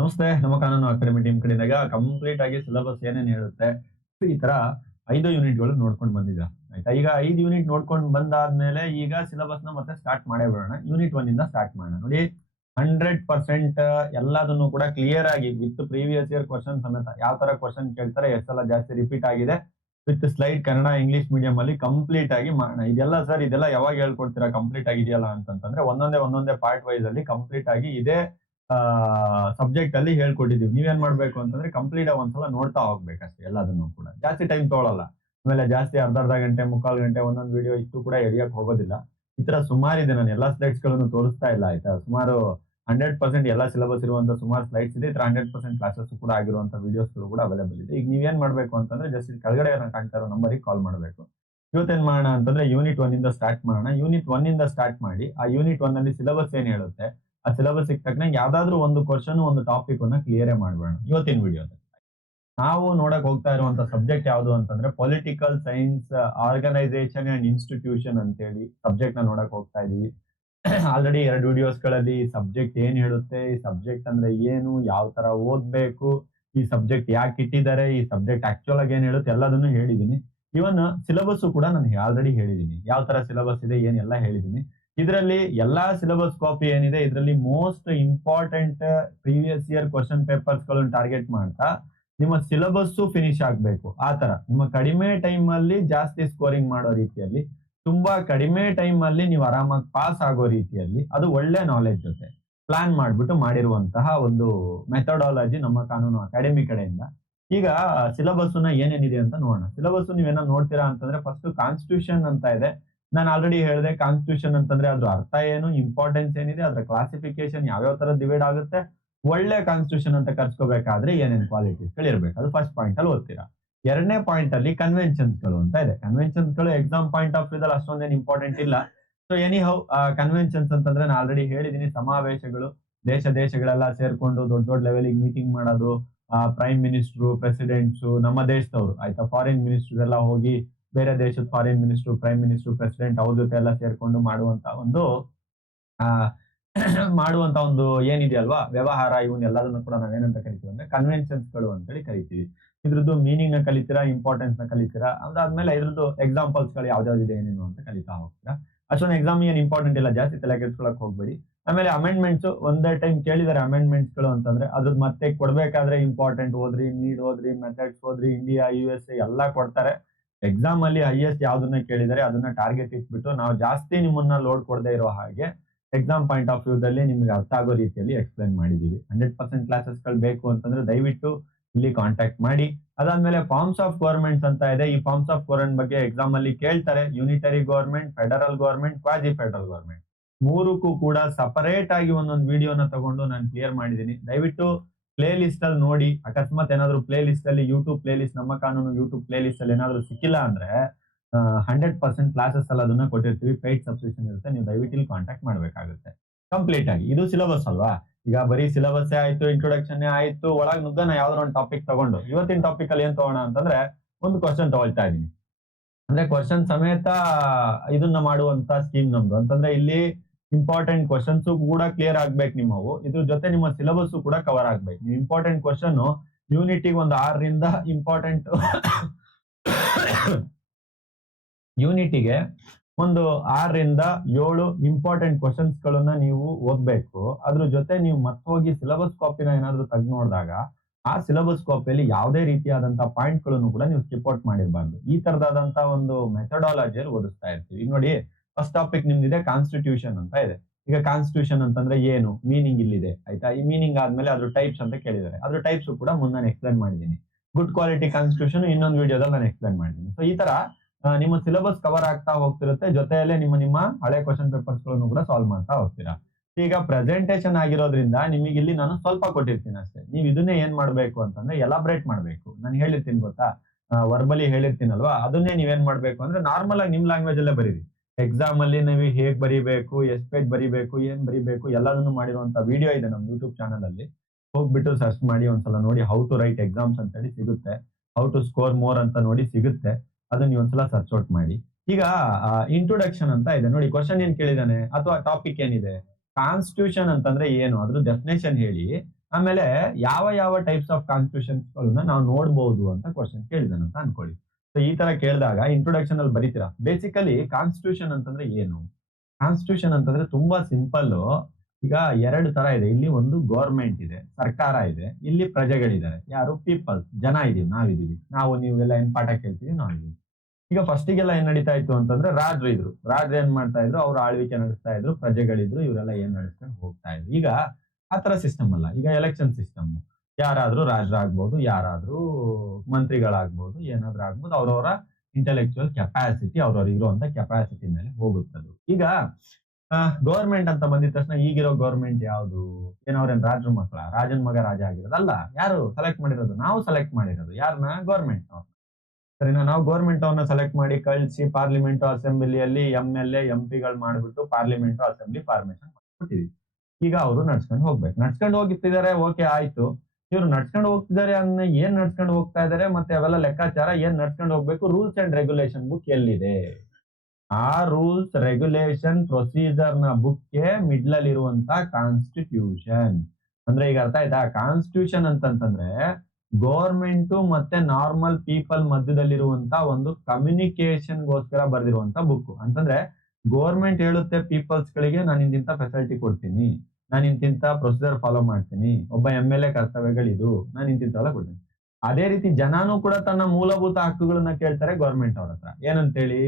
ನಮಸ್ತೆ. ನಮ್ಮ ಕಾನೂನು ಅಕಾಡೆಮಿ ಟೀಮ್ ಕಡೆಯಿಂದ ಕಂಪ್ಲೀಟ್ ಆಗಿ ಸಿಲೆಬಸ್ ಏನೇನ್ ಹೇಳುತ್ತೆ ಈ ತರ 5 ಯೂನಿಟ್ಗಳು ನೋಡ್ಕೊಂಡು ಬಂದಿದ್ದ. ಆಯ್ತಾ, ಈಗ 5 ಯೂನಿಟ್ ನೋಡ್ಕೊಂಡು ಬಂದಾದ್ಮೇಲೆ ಈಗ ಸಿಲೆಬಸ್ ನ ಮತ್ತೆ ಸ್ಟಾರ್ಟ್ ಮಾಡೇ ಬಿಡೋಣ. ಯೂನಿಟ್ 1 ಇಂದ ಸ್ಟಾರ್ಟ್ ಮಾಡೋಣ. ನೋಡಿ, 100% ಎಲ್ಲದನ್ನು ಕೂಡ ಕ್ಲಿಯರ್ ಆಗಿ ವಿತ್ ಪ್ರೀವಿಯಸ್ ಇಯರ್ ಕ್ವಶನ್ ಸಮೇತ ಯಾವ ತರ ಕ್ವಶನ್ ಕೇಳ್ತಾರೆ, ಎಷ್ಟು ಸಲ ಜಾಸ್ತಿ ರಿಪೀಟ್ ಆಗಿದೆ, with slide Kannada English medium ಅಲ್ಲಿ ಕಂಪ್ಲೀಟ್ ಆಗಿ ಮಾಡೋಣ. ಇದೆಲ್ಲ ಸರ್, ಇದೆಲ್ಲ ಯಾವಾಗ ಹೇಳ್ಕೊಡ್ತೀರಾ, ಕಂಪ್ಲೀಟ್ ಆಗಿದೆಯಲ್ಲ ಅಂತಂದ್ರೆ ಒಂದೊಂದೇ ಪಾರ್ಟ್ ವೈಸ್ ಅಲ್ಲಿ ಕಂಪ್ಲೀಟ್ ಆಗಿ ಇದೇ ಸಬ್ಜೆಕ್ಟ್ ಅಲ್ಲಿ ಹೇಳ್ಕೊಟ್ಟಿದೀವಿ. ನೀವೇನ್ ಮಾಡ್ಬೇಕು ಅಂತಂದ್ರೆ ಕಂಪ್ಲೀಟ್ ಆಗಿ ಒಂದ್ಸಲ ನೋಡ್ತಾ ಹೋಗ್ಬೇಕಷ್ಟೇ. ಎಲ್ಲದನ್ನು ಕೂಡ ಜಾಸ್ತಿ ಟೈಮ್ ತಗೊಳಲ್ಲ. ಆಮೇಲೆ ಜಾಸ್ತಿ ಅರ್ಧ ಗಂಟೆ, ಮುಕ್ಕಾಲು ಗಂಟೆ ಒಂದೊಂದು ವಿಡಿಯೋ ಇಷ್ಟು ಕೂಡ ಎಳಿಯಕ್ ಹೋಗೋದಿಲ್ಲ. ಈ ತರ ಸುಮಾರಿದೆ. ನಾನು ಎಲ್ಲಾ ಸ್ಲೈಡ್ಸ್ ಗಳನ್ನು ತೋರಿಸ್ತಾ ಇಲ್ಲ. ಆಯ್ತಾ, ಸುಮಾರು 100% ಎಲ್ಲ ಸಿಲೆಬಸ್ ಇರುವಂತ ಸುಮಾರು ಸ್ಲೈಡ್ಸ್ ಇದೆ. ಈ ತರ 100% ಕ್ಲಾಸಸ್ ಕೂಡ ಆಗಿರುವಂತ ವಿಡಿಯೋಸ್ ಕೂಡ ಅವೈಲೇಬಲ್ ಇದೆ. ಈಗ ನೀವೇನ್ ಮಾಡ್ಬೇಕು ಅಂತಂದ್ರೆ ಜಸ್ಟ್ ಕೆಳಗಡೆ ಕಾಣ್ತಾ ಇರೋ ನಂಬರಿಗೆ ಕಾಲ್ ಮಾಡಬೇಕು. ಇವತ್ತೇನ್ ಮಾಡೋಣ ಅಂತಂದ್ರೆ ಯೂನಿಟ್ 1 ಇಂದ ಸ್ಟಾರ್ಟ್ ಮಾಡೋಣ. ಯೂನಿಟ್ 1 ಇಂದ ಸ್ಟಾರ್ಟ್ ಮಾಡಿ ಆ ಯೂನಿಟ್ 1 ಅಲ್ಲಿ ಸಿಲೆಬಸ್ ಏನ್ ಹೇಳುತ್ತೆ, ಆ ಸಿಲೆಬಸ್ ತಕ್ಕಂಗೆ ಯಾವ್ದಾದ್ರು ಒಂದು ಕ್ವಶನ್, ಒಂದು ಟಾಪಿಕ್ ಅನ್ನ ಕ್ಲಿಯರ್ ಮಾಡ್ಬೇಡ ಇವತ್ತಿನ ವಿಡಿಯೋದಲ್ಲಿ. ನಾವು ನೋಡಕ್ ಹೋಗ್ತಾ ಇರುವಂತ ಸಬ್ಜೆಕ್ಟ್ ಯಾವುದು ಅಂತಂದ್ರೆ political science organisation and institution ಅಂತೇಳಿ ಸಬ್ಜೆಕ್ಟ್ ನ ನೋಡಕ್ ಹೋಗ್ತಾ ಇದೀವಿ. ಆಲ್ರೆಡಿ 2 ವಿಡಿಯೋಸ್ ಗಳಲ್ಲಿ ಸಬ್ಜೆಕ್ಟ್ ಏನ್ ಹೇಳುತ್ತೆ, ಈ ಸಬ್ಜೆಕ್ಟ್ ಅಂದ್ರೆ ಏನು, ಯಾವ ತರ ಓದ್ಬೇಕು, ಈ ಸಬ್ಜೆಕ್ಟ್ ಯಾಕೆ ಇಟ್ಟಿದ್ದಾರೆ, ಈ ಸಬ್ಜೆಕ್ಟ್ ಆಕ್ಚುಲ್ ಆಗಿ ಏನ್ ಹೇಳುತ್ತೆ ಎಲ್ಲದನ್ನು ಹೇಳಿದೀನಿ. ಇವನ್ ಸಿಲೆಬಸ್ ಕೂಡ ನಾನು ಆಲ್ರೆಡಿ ಹೇಳಿದೀನಿ. ಯಾವ ತರ ಸಿಲೆಬಸ್ ಇದೆ ಏನೆಲ್ಲ ಹೇಳಿದೀನಿ. ಇದರಲ್ಲಿ ಎಲ್ಲಾ ಸಿಲೆಬಸ್ ಕಾಪಿ ಏನಿದೆ, ಇದರಲ್ಲಿ most important previous year question papers ಗಳನ್ನು ಟಾರ್ಗೆಟ್ ಮಾಡ್ತಾ ನಿಮ್ಮ ಸಿಲೆಬಸ್ ಫಿನಿಶ್ ಆಗ್ಬೇಕು. ಆ ತರ ನಿಮ್ಮ ಕಡಿಮೆ ಟೈಮ್ ಅಲ್ಲಿ ಜಾಸ್ತಿ ಸ್ಕೋರಿಂಗ್ ಮಾಡೋ ರೀತಿಯಲ್ಲಿ, ತುಂಬಾ ಕಡಿಮೆ ಟೈಮ್ ಅಲ್ಲಿ ನೀವು ಆರಾಮಾಗಿ ಪಾಸ್ ಆಗೋ ರೀತಿಯಲ್ಲಿ, ಅದು ಒಳ್ಳೆ ನಾಲೆಜ್ ಜೊತೆ ಪ್ಲಾನ್ ಮಾಡ್ಬಿಟ್ಟು ಮಾಡಿರುವಂತಹ ಒಂದು ಮೆಥಡಾಲಜಿ ನಮ್ಮ ಕಾನೂನು ಅಕಾಡೆಮಿ ಕಡೆಯಿಂದ. ಈಗ ಸಿಲೆಬಸ್ ಏನೇನಿದೆ ಅಂತ ನೋಡೋಣ. ಸಿಲೆಬಸ್ ನೀವೇನ ನೋಡ್ತೀರಾ ಅಂತಂದ್ರೆ ಫಸ್ಟ್ ಕಾನ್ಸ್ಟಿಟ್ಯೂಷನ್ ಅಂತ ಇದೆ. ನಾನು ಆಲ್ರೆಡಿ ಹೇಳಿದೆ ಕಾನ್ಸ್ಟಿಟ್ಯೂಷನ್ ಅಂತಂದ್ರೆ ಅದ್ರ ಅರ್ಥ ಏನು, ಇಂಪಾರ್ಟೆನ್ಸ್ ಏನಿದೆ, ಅದ್ರ ಕ್ಲಾಸಿಫಿಕೇಶನ್ ಯಾವ್ಯಾವ ತರ ಡಿವೈಡ್ ಆಗುತ್ತೆ, ಒಳ್ಳೆ ಕಾನ್ಸ್ಟಿಟ್ಯೂಷನ್ ಅಂತ ಕರ್ಸ್ಕೋಬೇಕಾದ್ರೆ ಏನೇನ್ ಕ್ವಾಲಿಟೀಸ್ ಗಳು ಇರ್ಬೇಕು, ಅದು ಫಸ್ಟ್ ಪಾಯಿಂಟ್ ಅಲ್ಲಿ ಓದ್ತೀರಾ. ಎರಡನೇ ಪಾಯಿಂಟ್ ಅಲ್ಲಿ ಕನ್ವೆನ್ಷನ್ಸ್ ಗಳು ಅಂತ ಇದೆ. ಕನ್ವೆನ್ಷನ್ಸ್ ಗಳು ಎಕ್ಸಾಮ್ ಪಾಯಿಂಟ್ ಆಫ್ ವ್ಯೂ ಅಷ್ಟೊಂದೇನು ಇಂಪಾರ್ಟೆಂಟ್ ಇಲ್ಲ. ಸೊ ಎನಿ ಹೌ ಕನ್ವೆನ್ಷನ್ಸ್ ಅಂತಂದ್ರೆ ನಾನು ಆಲ್ರೆಡಿ ಹೇಳಿದೀನಿ, ಸಮಾವೇಶಗಳು, ದೇಶಗಳೆಲ್ಲ ಸೇರ್ಕೊಂಡು ದೊಡ್ಡ ದೊಡ್ಡ ಲೆವೆಲಿಗೆ ಮೀಟಿಂಗ್ ಮಾಡೋದು, ಪ್ರೈಮ್ ಮಿನಿಸ್ಟ್ರು, ಪ್ರೆಸಿಡೆಂಟ್ಸ್, ನಮ್ಮ ದೇಶದವರು ಆಯ್ತಾ, ಫಾರಿನ್ ಮಿನಿಸ್ಟರ್ ಎಲ್ಲ ಹೋಗಿ ಬೇರೆ ದೇಶದ foreign minister, prime minister, president ಅವ್ರ ಜೊತೆ ಎಲ್ಲ ಸೇರ್ಕೊಂಡು ಮಾಡುವಂತ ಒಂದು ಆ ಮಾಡುವಂತ ಒಂದು ಏನಿದೆಯಲ್ವಾ ವ್ಯವಹಾರ, ಇವನ್ನೆಲ್ಲದನ್ನು ಕೂಡ ನಾವೇನಂತ ಕರಿತೀವಿ ಅಂದ್ರೆ ಕನ್ವೆನ್ಷನ್ಸ್ ಗಳು ಅಂತೇಳಿ ಕರಿತೀವಿ. ಇದ್ರದ್ದು ಮೀನಿಂಗ್ ನ ಕಲಿತೀರಾ, ಇಂಪಾರ್ಟೆನ್ಸ್ ನ ಕಲಿತೀರಾ, ಅದಾದ್ಮೇಲೆ ಇದ್ರದ್ದು ಎಕ್ಸಾಂಪಲ್ಸ್ ಗಳು ಯಾವ್ದಾವ್ದಿದೆ ಏನೇನು ಅಂತ ಕಲಿತಾ ಹೋಗ್ತೀರಾ. ಅಷ್ಟೊಂದು ಎಕ್ಸಾಮ್ ಏನ್ ಇಂಪಾರ್ಟೆಂಟ್ ಇಲ್ಲ, ಜಾಸ್ತಿ ತಲೆ ಕೆಡ್ಸ್ಕೊಳಕ್ ಹೋಗ್ಬೇಡಿ. ಆಮೇಲೆ ಅಮೆಂಡ್ಮೆಂಟ್ಸ್ ಒಂದೇ ಟೈಮ್ ಕೇಳಿದಾರೆ ಅಮೆಂಡ್ಮೆಂಟ್ಸ್ ಗಳು ಅಂತಂದ್ರೆ ಅದ್ರದ್ದು ಮತ್ತೆ ಕೊಡ್ಬೇಕಾದ್ರೆ ಇಂಪಾರ್ಟೆಂಟ್ ಓದ್ರಿ, ನೀಡ್ ಓದ್ರಿ, ಮೆಥಡ್ಸ್ ಓದ್ರಿ, ಇಂಡಿಯಾ US ಎಲ್ಲ ಕೊಡ್ತಾರೆ. ಎಕ್ಸಾಮ್ ಅಲ್ಲಿ ಹೈಯೆಸ್ಟ್ ಯಾವ್ದನ್ನ ಕೇಳಿದರೆ ಅದನ್ನ ಟಾರ್ಗೆಟ್ ಇಟ್ಬಿಟ್ಟು ನಾವು ಜಾಸ್ತಿ ನಿಮ್ಮನ್ನ ಲೋಡ್ ಕೊಡದೇ ಇರೋ ಹಾಗೆ ಎಕ್ಸಾಮ್ ಪಾಯಿಂಟ್ ಆಫ್ ವ್ಯೂ ದಲ್ಲಿ ನಿಮ್ಗೆ ಅರ್ಥ ಆಗೋ ರೀತಿಯಲ್ಲಿ ಎಕ್ಸ್ಪ್ಲೈನ್ ಮಾಡಿದೀವಿ. 100% ಕ್ಲಾಸಸ್ ಗಳು ಬೇಕು ಅಂತಂದ್ರೆ ದಯವಿಟ್ಟು ಇಲ್ಲಿ ಕಾಂಟ್ಯಾಕ್ಟ್ ಮಾಡಿ. ಅದಾದ್ಮೇಲೆ ಫಾರ್ಮ್ಸ್ ಆಫ್ ಗವರ್ಮೆಂಟ್ಸ್ ಅಂತ ಇದೆ. ಈ ಫಾರ್ಮ್ಸ್ ಆಫ್ ಗವರ್ಮೆಂಟ್ ಬಗ್ಗೆ ಎಕ್ಸಾಮ್ ಅಲ್ಲಿ ಕೇಳ್ತಾರೆ. Unitary government, federal government, quasi federal government, ಮೂರಕ್ಕೂ ಕೂಡ ಸಪರೇಟ್ ಆಗಿ ಒಂದೊಂದು ವಿಡಿಯೋನ ತಗೊಂಡು ನಾನು ಕ್ಲಿಯರ್ ಮಾಡಿದೀನಿ. ದಯವಿಟ್ಟು ಪ್ಲೇ ಲಿಸ್ಟ್ ಅಲ್ಲಿ ನೋಡಿ. ಅಕಸ್ಮಾತ್ ಏನಾದ್ರು ಪ್ಲೇ ಲಿಸ್ಟ್ ಅಲ್ಲಿ ಯೂಟ್ಯೂಬ್ ಪ್ಲೇ ಲಿಸ್ಟ್, ನಮ್ಮ ಕಾನೂನು ಯೂಟ್ಯೂಬ್ ಪ್ಲೇ ಲಿಸ್ಟ್ ಅಲ್ಲಿ ಏನಾದ್ರು ಸಿಕ್ಕಿಲ್ಲ ಅಂದ್ರೆ 100% ಕ್ಲಾಸಸ್ ಅಲ್ಲಿ ಅದನ್ನ ಕೊಟ್ಟಿರ್ತೀವಿ. ಪೇಯ್ಡ್ ಸಬ್ಸ್ಕ್ರಿಪ್ಷನ್ ಇರುತ್ತೆ, ನೀವು ದಯವಿಟ್ಟು ಇಲ್ಲಿ ಕಾಂಟ್ಯಾಕ್ಟ್ ಮಾಡ್ಬೇಕಾಗುತ್ತೆ. ಕಂಪ್ಲೀಟ್ ಆಗಿ ಇದು ಸಿಲೆಬಸ್ ಅಲ್ವಾ. ಈಗ ಬರೀ ಸಿಲೆಬಸ್ ಆಯ್ತು, ಇಂಟ್ರೊಡಕ್ಷನ್ ಆಯ್ತು, ಒಳಗ್ ನುಗ್ಗನ ಯಾವ್ದಾರ ಒಂದು ಟಾಪಿಕ್ ತಗೊಂಡು ಇವತ್ತಿನ ಟಾಪಿಕ್ ಅಲ್ಲಿ ಏನ್ ತಗೋಣ ಅಂತಂದ್ರೆ ಒಂದು ಕ್ವಶನ್ ತಗೊಳ್ತಾ ಇದೀನಿ. ಅಂದ್ರೆ ಕ್ವಶನ್ ಸಮೇತ ಇದನ್ನ ಮಾಡುವಂತ ಸ್ಕೀಮ್ ನಮ್ದು. ಅಂತಂದ್ರೆ ಇಲ್ಲಿ ಇಂಪಾರ್ಟೆಂಟ್ ಕ್ವಶನ್ಸ್ ಕೂಡ ಕ್ಲಿಯರ್ ಆಗ್ಬೇಕು ನಿಮ್ಮವು, ಇದ್ರ ಜೊತೆ ನಿಮ್ಮ ಸಿಲೆಬಸ್ ಕೂಡ ಕವರ್ ಆಗ್ಬೇಕು. ನೀವು ಇಂಪಾರ್ಟೆಂಟ್ ಕ್ವಶನ್ ಯೂನಿಟಿಗೆ ಒಂದು 6ರಿಂದ ಇಂಪಾರ್ಟೆಂಟ್ ಯೂನಿಟಿಗೆ ಒಂದು 6ರಿಂದ 7 ಇಂಪಾರ್ಟೆಂಟ್ ಕ್ವಶನ್ಸ್ ಗಳನ್ನ ನೀವು ಓದ್ಬೇಕು. ಅದ್ರ ಜೊತೆ ನೀವು ಮತ್ತೋಗಿ ಸಿಲೆಬಸ್ ಕಾಪಿನ ಏನಾದ್ರು ತೆಗೆದು ನೋಡಿದಾಗ ಆ ಸಿಲೆಬಸ್ ಕಾಪಿಯಲ್ಲಿ ಯಾವುದೇ ರೀತಿಯಾದಂತಹ ಪಾಯಿಂಟ್ ಗಳನ್ನು ಕೂಡ ನೀವು ಸ್ಕಿಪ್ ಔಟ್ ಮಾಡಿರಬಾರ್ದು. ಈ ತರದಾದಂತಹ ಒಂದು ಮೆಥಡಾಲಜಿಯಲ್ಲಿ ಓದಿಸ್ತಾ ಇರ್ತೀವಿ. ಈಗ ನೋಡಿ, ಫಸ್ಟ್ ಟಾಪಿಕ್ ನಿಮ್ದಿದೆ ಕಾನ್ಸ್ಟಿಟ್ಯೂಷನ್ ಅಂತ ಇದೆ. ಈಗ ಕಾನ್ಸ್ಟಿಟ್ಯೂಷನ್ ಅಂತಂದ್ರೆ ಏನು, ಮೀನಿಂಗ್ ಇಲ್ಲಿದೆ ಆಯ್ತಾ. ಈ ಮೀನಿಂಗ್ ಆದ್ಮೇಲೆ ಅದ್ರ ಟೈಪ್ಸ್ ಅಂತ ಕೇಳಿದ್ದಾರೆ. ಅದ್ರ ಟೈಪ್ಸ್ ಕೂಡ ಮುಂದೆ ನಾನು ಎಕ್ಸ್ಪ್ಲೈನ್ ಮಾಡಿದ್ದೀನಿ. ಗುಡ್ ಕ್ವಾಲಿಟಿ ಕಾನ್ಸ್ಟಿಟ್ಯೂಷನ್ ಇನ್ನೊಂದು ವಿಡಿಯೋದಲ್ಲಿ ನಾನು ಎಕ್ಸ್ಪ್ಲೈನ್ ಮಾಡಿದ್ದೀನಿ. ಸೊ ಈ ತರ ನಿಮ್ಮ ಸಿಲೆಬಸ್ ಕವರ್ ಆಗ್ತಾ ಹೋಗ್ತಿರುತ್ತೆ. ಜೊತೆಯಲ್ಲೇ ನಿಮ್ಮ ಹಳೆ ಕ್ವಶನ್ ಪೇಪರ್ಸ್ ಗಳನ್ನು ಕೂಡ ಸಾಲ್ವ್ ಮಾಡ್ತಾ ಹೋಗ್ತೀರಾ. ಈಗ ಪ್ರೆಸೆಂಟೇಶನ್ ಆಗಿರೋದ್ರಿಂದ ನಿಮಗೆ ಇಲ್ಲಿ ನಾನು ಸ್ವಲ್ಪ ಕೊಟ್ಟಿರ್ತೀನಿ ಅಷ್ಟೇ. ನೀವು ಇದನ್ನೇ ಏನ್ ಮಾಡ್ಬೇಕು ಅಂತಂದ್ರೆ ಎಲಾಬ್ರೇಟ್ ಮಾಡ್ಬೇಕು. ನಾನು ಹೇಳಿರ್ತೀನಿ ಗೊತ್ತಾ, ವರ್ಬಲಿ ಹೇಳಿರ್ತೀನಲ್ವಾ, ಅದನ್ನೇ ನೀವೇನ್ ಮಾಡ್ಬೇಕು ಅಂದ್ರೆ ನಾರ್ಮಲ್ ಆಗಿ ನಿಮ್ ಲ್ಯಾಂಗ್ವೇಜ್ ಅಲ್ಲೇ ಬರೀರಿ. ಎಕ್ಸಾಮ್ ಅಲ್ಲಿ ನೀವು ಹೇಗ್ ಬರಿಬೇಕು, ಎಷ್ಟ್ ಪೇಜ್ ಬರಿಬೇಕು, ಏನ್ ಬರಿಬೇಕು ಎಲ್ಲದನ್ನು ಮಾಡಿರುವಂತ ವಿಡಿಯೋ ಇದೆ ನಮ್ಮ ಯೂಟ್ಯೂಬ್ ಚಾನಲ್ ಅಲ್ಲಿ. ಹೋಗ್ಬಿಟ್ಟು ಸರ್ಚ್ ಮಾಡಿ ಒಂದ್ಸಲ ನೋಡಿ. ಹೌ ಟು ರೈಟ್ ಎಕ್ಸಾಮ್ಸ್ ಅಂತ ಹೇಳಿ ಸಿಗುತ್ತೆ, ಹೌ ಟು ಸ್ಕೋರ್ ಮೋರ್ ಅಂತ ನೋಡಿ ಸಿಗುತ್ತೆ. ಅದನ್ನ ನೀವು ಒಂದ್ಸಲ ಸರ್ಚ್ ಔಟ್ ಮಾಡಿ. ಈಗ ಇಂಟ್ರೊಡಕ್ಷನ್ ಅಂತ ಇದೆ ನೋಡಿ. ಕ್ವಶನ್ ಏನ್ ಕೇಳಿದಾನೆ ಅಥವಾ ಟಾಪಿಕ್ ಏನಿದೆ, ಕಾನ್ಸ್ಟಿಟ್ಯೂಷನ್ ಅಂತಂದ್ರೆ ಏನು, ಅದ್ರ ಡೆಫಿನೇಷನ್ ಹೇಳಿ, ಆಮೇಲೆ ಯಾವ ಯಾವ ಟೈಪ್ಸ್ ಆಫ್ ಕಾನ್ಸ್ಟಿಟ್ಯೂಷನ್ಸ್ ಗಳನ್ನ ನಾವು ನೋಡ್ಬೋದು ಅಂತ ಕ್ವಶನ್ ಕೇಳಿದಾನಂತ ಅನ್ಕೊಳ್ಳಿ. ಸೊ ಈ ತರ ಕೇಳಿದಾಗ ಇಂಟ್ರೊಡಕ್ಷನ್ ಅಲ್ಲಿ ಬರೀತೀರಾ. ಬೇಸಿಕಲಿ ಕಾನ್ಸ್ಟಿಟ್ಯೂಷನ್ ಅಂತಂದ್ರೆ ಏನು? ಕಾನ್ಸ್ಟಿಟ್ಯೂಷನ್ ಅಂತಂದ್ರೆ ತುಂಬಾ ಸಿಂಪಲ್. ಈಗ ಎರಡು ತರ ಇದೆ. ಇಲ್ಲಿ ಒಂದು ಗೌರ್ಮೆಂಟ್ ಇದೆ, ಸರ್ಕಾರ ಇದೆ. ಇಲ್ಲಿ ಪ್ರಜೆಗಳಿದ್ದಾರೆ. ಯಾರು? ಪೀಪಲ್, ಜನ ಇದೀವಿ, ನಾವಿದೀವಿ. ನಾವು ನೀವೆಲ್ಲ ಏನ್ ಪಾಠ ಕೇಳ್ತೀವಿ, ನಾವಿದೀವಿ. ಈಗ ಫಸ್ಟಿಗೆಲ್ಲ ಏನ್ ನಡೀತಾ ಇತ್ತು ಅಂತಂದ್ರೆ ರಾಜ್ರು ಇದ್ರು. ರಾಜ್ರು ಏನ್ ಮಾಡ್ತಾ ಇದ್ರು? ಅವ್ರು ಆಳ್ವಿಕೆ ನಡೆಸ್ತಾ ಇದ್ರು, ಪ್ರಜೆಗಳಿದ್ರು, ಇವರೆಲ್ಲ ಏನ್ ನಡೆಸ್ಕೊಂಡು ಹೋಗ್ತಾ ಇದ್ರು. ಈಗ ಆತರ ಸಿಸ್ಟಮ್ ಅಲ್ಲ. ಈಗ ಎಲೆಕ್ಷನ್ ಸಿಸ್ಟಮ್. ಯಾರಾದ್ರೂ ರಾಜ್ರಾಗ್ಬೋದು, ಯಾರಾದ್ರೂ ಮಂತ್ರಿಗಳಾಗ್ಬೋದು, ಏನಾದ್ರೂ ಆಗ್ಬೋದು. ಅವ್ರವರ ಇಂಟೆಲೆಕ್ಚುಯಲ್ ಕೆಪಾಸಿಟಿ, ಅವ್ರವ್ರ ಇರುವಂತ ಕೆಪಾಸಿಟಿ ಮೇಲೆ ಹೋಗುತ್ತದು. ಈಗ ಗೌರ್ಮೆಂಟ್ ಅಂತ ಬಂದಿದ ತಕ್ಷಣ ಈಗಿರೋ ಗೌರ್ಮೆಂಟ್ ಯಾವುದು? ಏನವ್ರೇನ್ ರಾಜ್ರ ಮಕ್ಕಳ? ರಾಜನ್ ಮಗ ರಾಜ ಆಗಿರೋದಲ್ಲ. ಯಾರು ಸೆಲೆಕ್ಟ್ ಮಾಡಿರೋದು? ನಾವು ಸೆಲೆಕ್ಟ್ ಮಾಡಿರೋದು. ಯಾರನ್ನ? ಗೌರ್ಮೆಂಟ್. ಸರಿನಾ? ನಾವು ಗೌರ್ಮೆಂಟ್ ಅವನ್ನ ಸೆಲೆಕ್ಟ್ ಮಾಡಿ ಕಳಿಸಿ ಪಾರ್ಲಿಮೆಂಟ್ ಅಸೆಂಬ್ಲಿಯಲ್ಲಿ MLA MP ಗಳು ಮಾಡ್ಬಿಟ್ಟು ಪಾರ್ಲಿಮೆಂಟ್ ಅಸೆಂಬ್ಲಿ ಫಾರ್ಮೇಶನ್ ಮಾಡ್ಬಿಟ್ಟಿದೀವಿ. ಈಗ ಅವರು ನಡ್ಸ್ಕೊಂಡು ಹೋಗ್ಬೇಕು. ನಡ್ಸ್ಕೊಂಡು ಹೋಗ್ತಿದ್ದಾರೆ, ಓಕೆ ಆಯ್ತು. ಇವ್ರು ನಡ್ಸ್ಕೊಂಡು ಹೋಗ್ತಿದ್ದಾರೆ ಅನ್ನ ಏನ್ ನಡ್ಸ್ಕೊಂಡು ಹೋಗ್ತಾ ಇದಾರೆ, ಮತ್ತೆ ಅವೆಲ್ಲ ಲೆಕ್ಕಾಚಾರ ಏನ್ ನಡ್ಸ್ಕೊಂಡು ಹೋಗ್ಬೇಕು? ರೂಲ್ಸ್ ಅಂಡ್ ರೆಗ್ಯುಲೇಷನ್ ಬುಕ್ ಎಲ್ಲಿದೆ? ಆ ರೂಲ್ಸ್ ರೆಗ್ಯುಲೇಷನ್ ಪ್ರೊಸೀಜರ್ ನ ಬುಕ್ ಮಿಡ್ಲ್ ಅಲ್ಲಿ ಇರುವಂತ ಕಾನ್ಸ್ಟಿಟ್ಯೂಷನ್. ಅಂದ್ರೆ ಈಗ ಅರ್ಥ ಆಯ್ತಾ? ಕಾನ್ಸ್ಟಿಟ್ಯೂಷನ್ ಅಂತಂತಂದ್ರೆ ಗೌರ್ಮೆಂಟ್ ಮತ್ತೆ ನಾರ್ಮಲ್ ಪೀಪಲ್ ಮಧ್ಯದಲ್ಲಿರುವಂತ ಒಂದು ಕಮ್ಯುನಿಕೇಶನ್ ಗೋಸ್ಕರ ಬರ್ದಿರುವಂತ ಬುಕ್. ಅಂತಂದ್ರೆ ಗೌರ್ಮೆಂಟ್ ಹೇಳುತ್ತೆ ಪೀಪಲ್ಸ್ ಗಳಿಗೆ ನಾನು ಇಂತಿಂತ ಫೆಸಿಲಿಟಿ ಕೊಡ್ತೀನಿ, ನಾನು ಇಂತಿಂತ ಪ್ರೊಸೀಜರ್ ಫಾಲೋ ಮಾಡ್ತೀನಿ, ಒಬ್ಬ MLA ಕರ್ತವ್ಯಗಳಿದು, ನಾನು ಇಂತಿಂತೆಲ್ಲ ಕೊಡ್ತೀನಿ. ಅದೇ ರೀತಿ ಜನಾನು ಕೂಡ ತನ್ನ ಮೂಲಭೂತ ಹಕ್ಕುಗಳನ್ನ ಕೇಳ್ತಾರೆ ಗೌರ್ಮೆಂಟ್ ಅವ್ರ ಹತ್ರ. ಏನಂತೇಳಿ?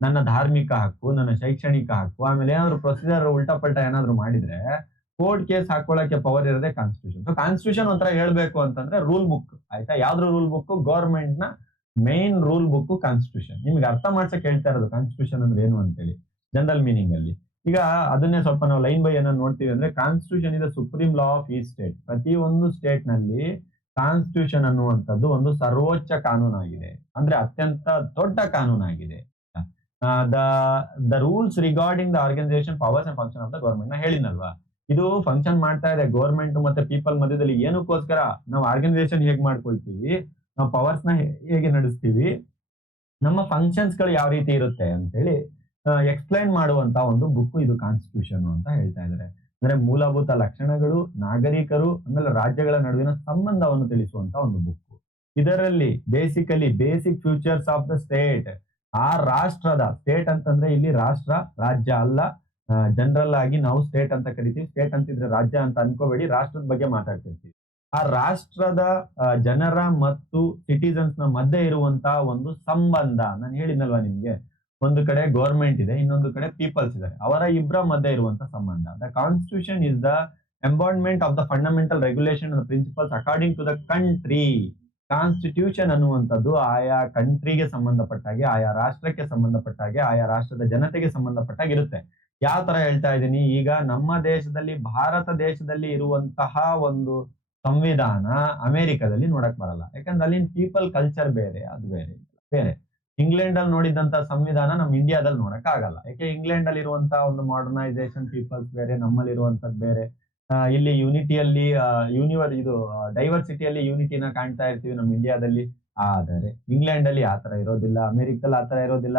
ನನ್ನ ಧಾರ್ಮಿಕ ಹಕ್ಕು, ನನ್ನ ಶೈಕ್ಷಣಿಕ ಹಕ್ಕು. ಆಮೇಲೆ ಏನಾದ್ರು ಪ್ರೊಸೀಜರ್ ಉಲ್ಟಾ ಪಲ್ಟಾ ಏನಾದ್ರು ಮಾಡಿದ್ರೆ ಕೋರ್ಟ್ ಕೇಸ್ ಹಾಕೊಳ್ಳಕ್ಕೆ ಪವರ್ ಇರೋದೇ ಕಾನ್ಸ್ಟಿಟ್ಯೂಷನ್. ಸೊ ಕಾನ್ಸ್ಟಿಟ್ಯೂಷನ್ ಒಂಥರ ಹೇಳ್ಬೇಕು ಅಂತಂದ್ರೆ ರೂಲ್ ಬುಕ್. ಆಯ್ತಾ? ಯಾವ್ದ್ರ ರೂಲ್ ಬುಕ್? ಗೌರ್ಮೆಂಟ್ ನ ಮೇನ್ ರೂಲ್ ಬುಕ್ ಕಾನ್ಸ್ಟಿಟ್ಯೂಷನ್. ನಿಮ್ಗೆ ಅರ್ಥ ಮಾಡ್ಸಕ್ ಹೇಳ್ತಾ ಇರೋದು ಕಾನ್ಸ್ಟಿಟ್ಯೂಷನ್ ಅಂದ್ರೆ ಏನು ಅಂತೇಳಿ ಜನರಲ್ ಮೀನಿಂಗ್ ಅಲ್ಲಿ. ಈಗ ಅದನ್ನೇ ಸ್ವಲ್ಪ ನಾವು ಲೈನ್ ಬೈ ಏನನ್ನ ನೋಡ್ತೀವಿ ಅಂದ್ರೆ ಕಾನ್ಸ್ಟಿಟ್ಯೂಷನ್ ಇದೆ ಸುಪ್ರೀಂ ಲಾ ಆಫ್ ಈ ಸ್ಟೇಟ್. ಪ್ರತಿ ಒಂದು ಸ್ಟೇಟ್ ನಲ್ಲಿ ಕಾನ್ಸ್ಟಿಟ್ಯೂಷನ್ ಅನ್ನುವಂಥದ್ದು ಒಂದು ಸರ್ವೋಚ್ಚ ಕಾನೂನಾಗಿದೆ. ಅಂದ್ರೆ ಅತ್ಯಂತ ದೊಡ್ಡ ಕಾನೂನಾಗಿದೆ. The rules regarding the organisation powers and function of the government. ನಾ ಹೇಳಿನಲ್ವಾ, ಇದು ಫಂಕ್ಷನ್ ಮಾಡ್ತಾ ಇದೆ ಗೌರ್ಮೆಂಟ್ ಮತ್ತೆ ಪೀಪಲ್ ಮಧ್ಯದಲ್ಲಿ. ಏನಕ್ಕೋಸ್ಕರ? ನಾವು ಆರ್ಗನೈಸೇಷನ್ ಹೇಗ್ ಮಾಡ್ಕೊಳ್ತೀವಿ, ನಾವು ಪವರ್ಸ್ ನ ಹೇಗೆ ನಡೆಸ್ತೀವಿ, ನಮ್ಮ ಫಂಕ್ಷನ್ಸ್ ಗಳು ಯಾವ ರೀತಿ ಇರುತ್ತೆ ಅಂತೇಳಿ ಎಕ್ಸ್ಪ್ಲೈನ್ ಮಾಡುವಂತ ಒಂದು ಬುಕ್ ಇದು ಕಾನ್ಸ್ಟಿಟ್ಯೂಷನ್ ಅಂತ ಹೇಳ್ತಾ ಇದ್ದಾರೆ. ಅಂದ್ರೆ ಮೂಲಭೂತ ಲಕ್ಷಣಗಳು, ನಾಗರಿಕರು, ಆಮೇಲೆ ರಾಜ್ಯಗಳ ನಡುವಿನ ಸಂಬಂಧವನ್ನು ತಿಳಿಸುವಂತ ಒಂದು ಬುಕ್. ಇದರಲ್ಲಿ basically basic futures of the state, ಆ ರಾಷ್ಟ್ರದ, ಸ್ಟೇಟ್ ಅಂತಂದ್ರೆ ಇಲ್ಲಿ ರಾಷ್ಟ್ರ, ರಾಜ್ಯ ಅಲ್ಲ. ಜನರಲ್ ಆಗಿ ನಾವು ಸ್ಟೇಟ್ ಅಂತ ಕರಿತೀವಿ. ಸ್ಟೇಟ್ ಅಂತಿದ್ರೆ ರಾಜ್ಯ ಅಂತ ಅನ್ಕೋಬೇಡಿ, ರಾಷ್ಟ್ರದ ಬಗ್ಗೆ ಮಾತಾಡ್ತಿರ್ತೀವಿ. ಆ ರಾಷ್ಟ್ರದ ಜನರ ಮತ್ತು ಸಿಟಿಸನ್ಸ್ ನ ಮಧ್ಯೆ ಇರುವಂತ ಒಂದು ಸಂಬಂಧ. ನಾನು ಹೇಳಿದ್ನಲ್ವಾ ನಿಮ್ಗೆ, ಒಂದು ಕಡೆ ಗೌರ್ಮೆಂಟ್ ಇದೆ, ಇನ್ನೊಂದು ಕಡೆ ಪೀಪಲ್ಸ್ ಇದೆ. ಅವರ ಇಬ್ಬರ ಮಧ್ಯೆ ಇರುವಂತ ಸಂಬಂಧ. The constitution is the embodiment of the fundamental regulation and principles according to the country. Constitution ಅನ್ನುವಂಥದ್ದು ಆಯಾ ಕಂಟ್ರಿಗೆ ಸಂಬಂಧಪಟ್ಟ ಹಾಗೆ, ಆಯಾ ರಾಷ್ಟ್ರಕ್ಕೆ ಸಂಬಂಧಪಟ್ಟ ಹಾಗೆ, ಆಯಾ ರಾಷ್ಟ್ರದ ಜನತೆಗೆ ಸಂಬಂಧಪಟ್ಟಾಗ ಇರುತ್ತೆ. ಯಾವ ತರ ಹೇಳ್ತಾ ಇದ್ದೀನಿ? ಈಗ ನಮ್ಮ ದೇಶದಲ್ಲಿ, ಭಾರತ ದೇಶದಲ್ಲಿ ಇರುವಂತಹ ಒಂದು ಸಂವಿಧಾನ ಅಮೆರಿಕದಲ್ಲಿ ನೋಡಕ್ ಬರಲ್ಲ. ಯಾಕಂದ್ರೆ ಅಲ್ಲಿನ ಪೀಪಲ್ ಕಲ್ಚರ್ ಬೇರೆ, ಅದು ಬೇರೆ ಬೇರೆ. ಇಂಗ್ಲೆಂಡ್ ಅಲ್ಲಿ ನೋಡಿದಂತ ಸಂವಿಧಾನ ನಮ್ಮ ಇಂಡಿಯಾದಲ್ಲಿ ನೋಡಕ್ ಆಗಲ್ಲ. ಯಾಕೆ? ಇಂಗ್ಲೆಂಡ್ ಅಲ್ಲಿ ಇರುವಂತಹ ಒಂದು ಮಾಡರ್ನೈಸೇಷನ್ ಪೀಪಲ್ಸ್ ಬೇರೆ, ನಮ್ಮಲ್ಲಿ ಇರುವಂತದ್ದು ಬೇರೆ. ಇಲ್ಲಿ ಯೂನಿಟಿಯಲ್ಲಿ ಇದು ಡೈವರ್ಸಿಟಿಯಲ್ಲಿ ಯೂನಿಟಿನ ಕಾಣ್ತಾ ಇರ್ತೀವಿ ನಮ್ಮ ಇಂಡಿಯಾದಲ್ಲಿ. ಆದರೆ ಇಂಗ್ಲೆಂಡ್ ಅಲ್ಲಿ ಆತರ ಇರೋದಿಲ್ಲ, ಅಮೆರಿಕದಲ್ಲಿ ಆತರ ಇರೋದಿಲ್ಲ.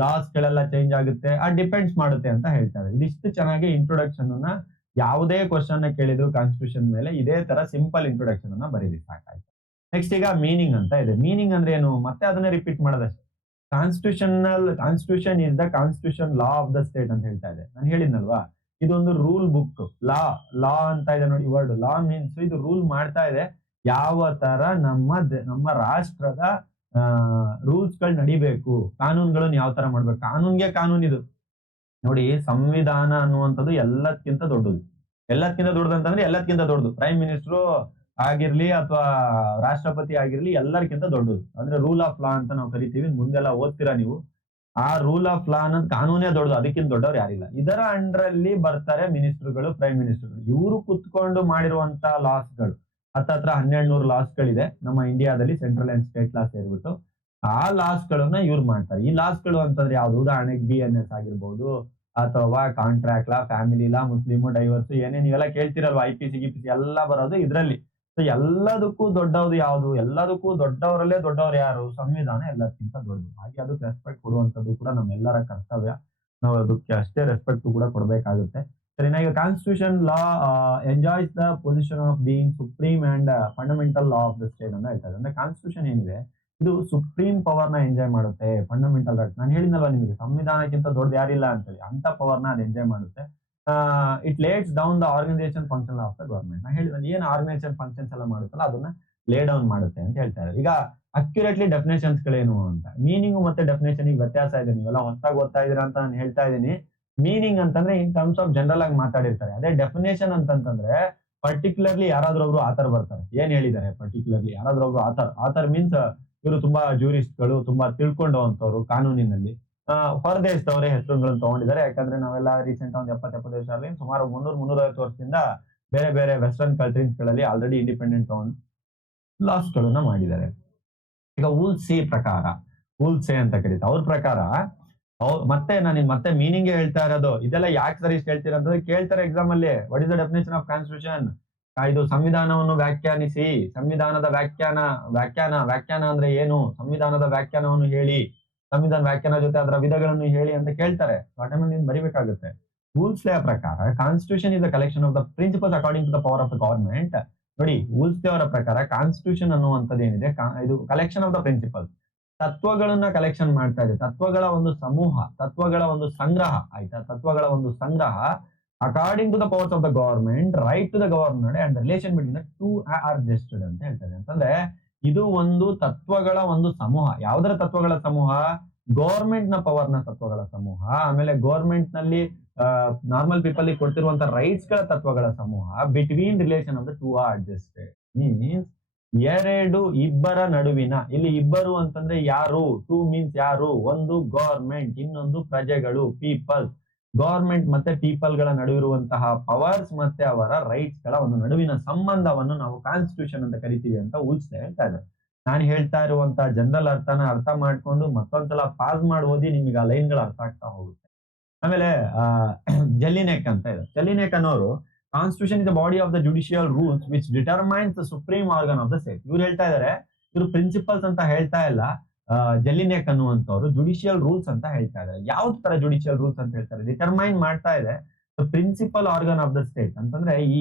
ಲಾಸ್ ಗಳೆಲ್ಲ ಚೇಂಜ್ ಆಗುತ್ತೆ. ಡಿಪೆಂಡ್ಸ್ ಮಾಡುತ್ತೆ ಅಂತ ಹೇಳ್ತಾರೆ. ಇದಿಷ್ಟು ಚೆನ್ನಾಗಿ ಇಂಟ್ರೊಡಕ್ಷನ್ ಅನ್ನ, ಯಾವುದೇ ಕ್ವಶನ್ ಕೇಳಿದ್ರು ಕಾನ್ಸ್ಟಿಟ್ಯೂಷನ್ ಮೇಲೆ ಇದೇ ತರ ಸಿಂಪಲ್ ಇಂಟ್ರೊಡಕ್ಷನ್ ಅನ್ನ ಬರೀರಿ, ಸಾಕಾಯ್ತು. ನೆಕ್ಸ್ಟ್ ಈಗ ಮೀನಿಂಗ್ ಅಂತ ಇದೆ. ಮೀನಿಂಗ್ ಅಂದ್ರೆ ಏನು? ಮತ್ತೆ ಅದನ್ನೇ ರಿಪೀಟ್ ಮಾಡೋದಷ್ಟೇ. Constitution is the constitution law of the state ಅಂತ ಹೇಳ್ತಾ ಇದೆ. ನಾನು ಹೇಳಿದ್ನಲ್ವಾ, ಇದೊಂದು ರೂಲ್ ಬುಕ್. ಲಾ ಅಂತ ಇದೆ ನೋಡಿ ವರ್ಡ್. ಲಾ ಮೀನ್ಸ್ ಇದು ರೂಲ್ ಮಾಡ್ತಾ ಇದೆ ಯಾವ ತರ ನಮ್ಮ ರಾಷ್ಟ್ರದ ರೂಲ್ಸ್ ಗಳು ನಡಿಬೇಕು, ಕಾನೂನುಗಳನ್ನ ಯಾವ ತರ ಮಾಡ್ಬೇಕು. ಕಾನೂನ್ಗೆ ಕಾನೂನು ಇದು ನೋಡಿ. ಸಂವಿಧಾನ ಅನ್ನುವಂಥದ್ದು ಎಲ್ಲದಕ್ಕಿಂತ ದೊಡ್ಡದು. ಎಲ್ಲದಕ್ಕಿಂತ ದೊಡ್ಡದು ಅಂತಂದ್ರೆ ಎಲ್ಲದಕ್ಕಿಂತ ದೊಡ್ಡದು. ಪ್ರೈಮ್ ಮಿನಿಸ್ಟರ್ ಆಗಿರ್ಲಿ ಅಥವಾ ರಾಷ್ಟ್ರಪತಿ ಆಗಿರ್ಲಿ, ಎಲ್ಲರಿಗಿಂತ ದೊಡ್ಡದು. ಅಂದ್ರೆ ರೂಲ್ ಆಫ್ ಲಾ ಅಂತ ನಾವು ಕರಿತೀವಿ. ಮುಂದೆಲ್ಲ ಓದ್ತೀರಾ ನೀವು. ಆ ರೂಲ್ ಆಫ್ ಲಾ ಅನ್ನೋದು ಕಾನೂನೇ ದೊಡ್ಡದು, ಅದಕ್ಕಿಂತ ದೊಡ್ಡವ್ರು ಯಾರಿಲ್ಲ. ಇದರ ಅಂಡರ್ ಅಲ್ಲಿ ಬರ್ತಾರೆ ಮಿನಿಸ್ಟರ್ಗಳು, ಪ್ರೈಮ್ ಮಿನಿಸ್ಟರ್ಗಳು. ಇವರು ಕುತ್ಕೊಂಡು ಮಾಡಿರುವಂತ ಲಾಸ್ಗಳು ಹತ್ತತ್ರ 1200 ಲಾಸ್ಗಳಿದೆ ನಮ್ಮ ಇಂಡಿಯಾದಲ್ಲಿ, ಸೆಂಟ್ರಲ್ ಅಂಡ್ ಸ್ಟೇಟ್ ಲಾಸ್ ಸೇರ್ಬಿಟ್ಟು. ಆ ಲಾಸ್ ಗಳನ್ನ ಇವ್ರು ಮಾಡ್ತಾರೆ. ಈ ಲಾಸ್ ಗಳು ಅಂತಂದ್ರೆ ಯಾವ್ದು? ಉದಾಹರಣೆಗೆ BNS ಆಗಿರ್ಬೋದು, ಅಥವಾ ಕಾಂಟ್ರಾಕ್ಟ್ ಲಾ, ಫ್ಯಾಮಿಲಿ ಲಾ, ಮುಸ್ಲಿಮ್ ಡೈವರ್ಸ್, ಏನೇ ನೀವೆಲ್ಲ ಕೇಳ್ತಿರಲ್ವಾ, IPC GPC ಎಲ್ಲ ಬರೋದು ಇದ್ರಲ್ಲಿ. ಸೊ ಎಲ್ಲದಕ್ಕೂ ದೊಡ್ಡವ್ರು ಯಾವುದು? ಎಲ್ಲದಕ್ಕೂ ದೊಡ್ಡವರಲ್ಲೇ ದೊಡ್ಡವ್ರು ಯಾರು? ಸಂವಿಧಾನ ಎಲ್ಲದಕ್ಕಿಂತ ದೊಡ್ಡದು. ಹಾಗೆ ಅದಕ್ಕೆ ರೆಸ್ಪೆಕ್ಟ್ ಕೊಡುವಂಥದ್ದು ಕೂಡ ನಮ್ಮೆಲ್ಲರ ಕರ್ತವ್ಯ. ನಾವು ಅದಕ್ಕೆ ಅಷ್ಟೇ ರೆಸ್ಪೆಕ್ಟ್ ಕೂಡ ಕೊಡ್ಬೇಕಾಗುತ್ತೆ. ಸರಿನಾ? ಈಗ constitution law enjoys the position of being supreme and fundamental law of the state ಅಂತ ಹೇಳ್ತಾರೆ. ಅಂದ್ರೆ ಕಾನ್ಸ್ಟಿಟ್ಯೂಷನ್ ಏನಿದೆ ಇದು ಸುಪ್ರೀಂ ಪವರ್ ನ ಎಂಜಾಯ್ ಮಾಡುತ್ತೆ, ಫಂಡಮೆಂಟಲ್ ರೈಟ್. ನಾನು ಹೇಳಿದ್ನಲ್ವಾ ನಿಮಗೆ, ಸಂವಿಧಾನಕ್ಕಿಂತ ದೊಡ್ಡದು ಯಾರಿಲ್ಲ ಅಂತೇಳಿ, ಅಂತ ಪವರ್ ನ ಅದು ಎಂಜಾಯ್ ಮಾಡುತ್ತೆ. It lays down the organisation function of the government. ನಾನು ಹೇಳಿದ ಏನು ಆರ್ಗನೈಸೇಷನ್ ಫಂಕ್ಷನ್ಸ್ ಎಲ್ಲ ಮಾಡುತ್ತಲ್ಲ ಅದನ್ನ ಲೇ ಡೌನ್ ಮಾಡುತ್ತೆ ಅಂತ ಹೇಳ್ತಾರೆ. ಈಗ ಅಕ್ಯುರೇಟ್ಲಿ ಡೆಫಿನೇಷನ್ಸ್ ಗಳೇನು ಅಂತ, ಮೀನಿಂಗ್ ಮತ್ತೆ ಡೆಫಿನೇಷನ್ ವ್ಯತ್ಯಾಸ ಇದೆ. ನೀವೆಲ್ಲ ಹೊಸದಾಗಿ ಓದ್ತಾ ಇದೀರಾ ಅಂತ ನಾನು ಹೇಳ್ತಾ ಇದ್ದೀನಿ. ಮೀನಿಂಗ್ ಅಂತಂದ್ರೆ ಇನ್ ಟರ್ಮ್ಸ್ ಆಫ್ ಜನರಲ್ ಆಗಿ ಮಾತಾಡಿರ್ತಾರೆ. ಅದೇ ಡೆಫಿನೇಷನ್ ಅಂತಂದ್ರೆ ಪರ್ಟಿಕ್ಯುಲರ್ಲಿ ಯಾರಾದ್ರೂ ಒಬ್ರು ಆಥರ್ ಬರ್ತಾರೆ, ಏನ್ ಹೇಳಿದ್ದಾರೆ ಪರ್ಟಿಕ್ಯುಲರ್ಲಿ ಯಾರಾದ್ರೂ ಒಬ್ರು ಆಥರ್ ಮೀನ್ಸ್ ಇವರು ತುಂಬಾ ಗಳು, ತುಂಬಾ ತಿಳ್ಕೊಂಡವಂತವ್ರು ಕಾನೂನಿನಲ್ಲಿ. ಹೊರದೇಶದವರೇ ಹೆಸರುಗಳನ್ನು ತಗೊಂಡಿದ್ದಾರೆ. ಯಾಕಂದ್ರೆ ನಾವೆಲ್ಲ ರೀಸೆಂಟ್ ಒಂದು 70-70 ವರ್ಷ ಆಗಲಿ ಸುಮಾರು 300-350 ವರ್ಷದಿಂದ ಬೇರೆ ಬೇರೆ ವೆಸ್ಟರ್ನ್ ಕಂಟ್ರೀಸ್ ಗಳಲ್ಲಿ ಆಲ್ರೆಡಿ ಇಂಡಿಪೆಂಡೆಂಟ್ ಲಾಸ್ ಗಳನ್ನ ಮಾಡಿದ್ದಾರೆ. ಈಗ ಊಲ್ಸೆ ಪ್ರಕಾರ, ಊಲ್ಸೆ ಅಂತ ಕರೀತಾರೆ ಅವ್ರ ಪ್ರಕಾರ, ಮತ್ತೆ ನಾನು ಮತ್ತೆ ಮೀನಿಂಗ್ ಹೇಳ್ತಾ ಇರೋದು. ಇದೆಲ್ಲ ಯಾಕೆ ಸರ್ ಇಷ್ಟು ಹೇಳ್ತೀರಾ ಅಂತಂದ್ರೆ ಕೇಳ್ತಾರೆ ಎಕ್ಸಾಮ್ ಅಲ್ಲಿ. What is the definition of constitution? ಇದು ಸಂವಿಧಾನವನ್ನು ವ್ಯಾಖ್ಯಾನಿಸಿ, ಸಂವಿಧಾನದ ವ್ಯಾಖ್ಯಾನ ಅಂದ್ರೆ ಏನು, ಸಂವಿಧಾನದ ವ್ಯಾಖ್ಯಾನವನ್ನು ಹೇಳಿ, ಸಂವಿಧಾನ ವ್ಯಾಖ್ಯಾನ ಜೊತೆ ಅದರ ವಿಧಗಳನ್ನು ಹೇಳಿ ಅಂತ ಕೇಳ್ತಾರೆ. ಆ ಟೈಮಲ್ಲಿ ನೀನು ಬರಿಬೇಕಾಗುತ್ತೆ. ವೂಲ್ಸ್ಲೆ ಪ್ರಕಾರ constitution is the collection of the principles according to the power of the government. ನೋಡಿ, ವೂಲ್ಸ್ಲೆ ಅವರ ಪ್ರಕಾರ ಕಾನ್ಸ್ಟಿಟ್ಯೂಷನ್ ಅನ್ನುವಂಥದ್ದು ಏನಿದೆ, ಇದು ಕಲೆಕ್ಷನ್ ಆಫ್ ದ ಪ್ರಿನ್ಸಿಪಲ್ಸ್, ತತ್ವಗಳನ್ನ ಕಲೆಕ್ಷನ್ ಮಾಡ್ತಾ ಇದೆ. ತತ್ವಗಳ ಒಂದು ಸಮೂಹ, ತತ್ವಗಳ ಒಂದು ಸಂಗ್ರಹ, ಆಯ್ತಾ? ತತ್ವಗಳ ಒಂದು ಸಂಗ್ರಹ according to the powers of the government, right to the governor and relation between the two are adjusted ಅಂತ ಹೇಳ್ತಾರೆ. ಅಂತಂದ್ರೆ ಇದು ಒಂದು ತತ್ವಗಳ ಒಂದು ಸಮೂಹ. ಯಾವ್ದರ ತತ್ವಗಳ ಸಮೂಹ? ಗವರ್ಮೆಂಟ್ ನ ಪವರ್ ನ ತತ್ವಗಳ ಸಮೂಹ. ಆಮೇಲೆ ಗವರ್ಮೆಂಟ್ ನಲ್ಲಿ ನಾರ್ಮಲ್ ಪೀಪಲ್ ಕೊಡ್ತಿರುವಂತ ರೈಟ್ಸ್ ಗಳ ತತ್ವಗಳ ಸಮೂಹ. Between relation of the two are adjusted means ಇಬ್ಬರ ನಡುವಿನ, ಇಲ್ಲಿ ಇಬ್ಬರು ಅಂತಂದ್ರೆ ಯಾರು? ಟೂ ಮೀನ್ಸ್ ಯಾರು? ಒಂದು ಗವರ್ಮೆಂಟ್, ಇನ್ನೊಂದು ಪ್ರಜೆಗಳು, ಪೀಪಲ್. ಗವರ್ಮೆಂಟ್ ಮತ್ತೆ ಪೀಪಲ್ ಗಳ ನಡುವಿರುವಂತಹ ಪವರ್ಸ್ ಮತ್ತೆ ಅವರ ರೈಟ್ಸ್ ಗಳ ಒಂದು ನಡುವಿನ ಸಂಬಂಧವನ್ನು ನಾವು ಕಾನ್ಸ್ಟಿಟ್ಯೂಷನ್ ಅಂತ ಕರಿತೀವಿ ಅಂತ ಊಹಿಸ್ತಾ ಹೇಳ್ತಾ ಇದ್ದಾರೆ. ನಾನು ಹೇಳ್ತಾ ಇರುವಂತಹ ಜನರಲ್ ಅರ್ಥ ಮಾಡ್ಕೊಂಡು ಮತ್ತೊಂದ್ಸಲ ಪಾಸ್ ಮಾಡಿ ಓದಿ, ನಿಮಗೆ ಆ ಲೈನ್ ಗಳು ಅರ್ಥ ಆಗ್ತಾ ಹೋಗುತ್ತೆ. ಆಮೇಲೆ ಜೆಲ್ಲಿನೆಕ್ ಅಂತ ಇದೆ. ಜೆಲ್ಲಿನೆಕ್ ಅನ್ನೋರು constitution is the body of the judicial rules which determines the supreme organ of the state. ಇವ್ರು ಹೇಳ್ತಾ ಇದಾರೆ, ಇವರು ಪ್ರಿನ್ಸಿಪಲ್ಸ್ ಅಂತ ಹೇಳ್ತಾ ಇಲ್ಲ. ಜೆಲ್ಲಿನೆಕ್ ಅನ್ನುವಂಥವ್ರು ಜುಡಿಷಿಯಲ್ ರೂಲ್ಸ್ ಅಂತ ಹೇಳ್ತಾ ಇದ್ದಾರೆ. ಯಾವ ತರ ಜುಡಿಷಿಯಲ್ ರೂಲ್ಸ್ ಅಂತ ಹೇಳ್ತಾರೆ? ಡಿಟರ್ಮೈನ್ ಮಾಡ್ತಾ ಇದೆ principal organ of the state ಅಂತಂದ್ರೆ ಈ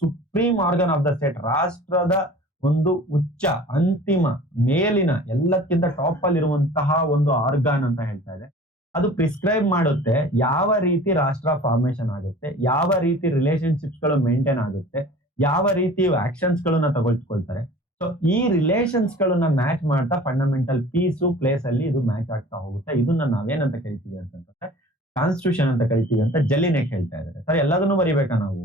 supreme organ of the state, ರಾಷ್ಟ್ರದ ಒಂದು ಉಚ್ಚ, ಅಂತಿಮ, ಮೇಲಿನ, ಎಲ್ಲಕ್ಕಿಂತ ಟಾಪ್ ಅಲ್ಲಿ ಇರುವಂತಹ ಒಂದು ಆರ್ಗಾನ್ ಅಂತ ಹೇಳ್ತಾ ಇದೆ. ಅದು ಪ್ರಿಸ್ಕ್ರೈಬ್ ಮಾಡುತ್ತೆ ಯಾವ ರೀತಿ ರಾಷ್ಟ್ರ ಫಾರ್ಮೇಶನ್ ಆಗುತ್ತೆ, ಯಾವ ರೀತಿ ರಿಲೇಶನ್ಶಿಪ್ಸ್ ಗಳು ಮೇಂಟೈನ್ ಆಗುತ್ತೆ, ಯಾವ ರೀತಿ ಆಕ್ಷನ್ಸ್ ಗಳನ್ನ ತಗೊಳ್ಕೊಳ್ತಾರೆ. ಸೊ ಈ ರಿಲೇಷನ್ಸ್ ಗಳನ್ನ ಮ್ಯಾಚ್ ಮಾಡ್ತಾ ಫಂಡಮೆಂಟಲ್ ಪೀಸು ಪ್ಲೇಸ್ ಅಲ್ಲಿ ಇದು ಮ್ಯಾಚ್ ಆಗ್ತಾ ಹೋಗುತ್ತೆ. ಇದನ್ನ ನಾವೇನಂತ ಕರಿತೀವಿ ಅಂತಂದ್ರೆ ಕಾನ್ಸ್ಟಿಟ್ಯೂಷನ್ ಅಂತ ಕರಿತೀವಿ ಅಂತ ಜೆಲ್ಲಿನೆಕ್ ಹೇಳ್ತಾ ಇದ್ದಾರೆ. ಸರ್ ಎಲ್ಲದನ್ನು ಬರಿಬೇಕಾ ನಾವು?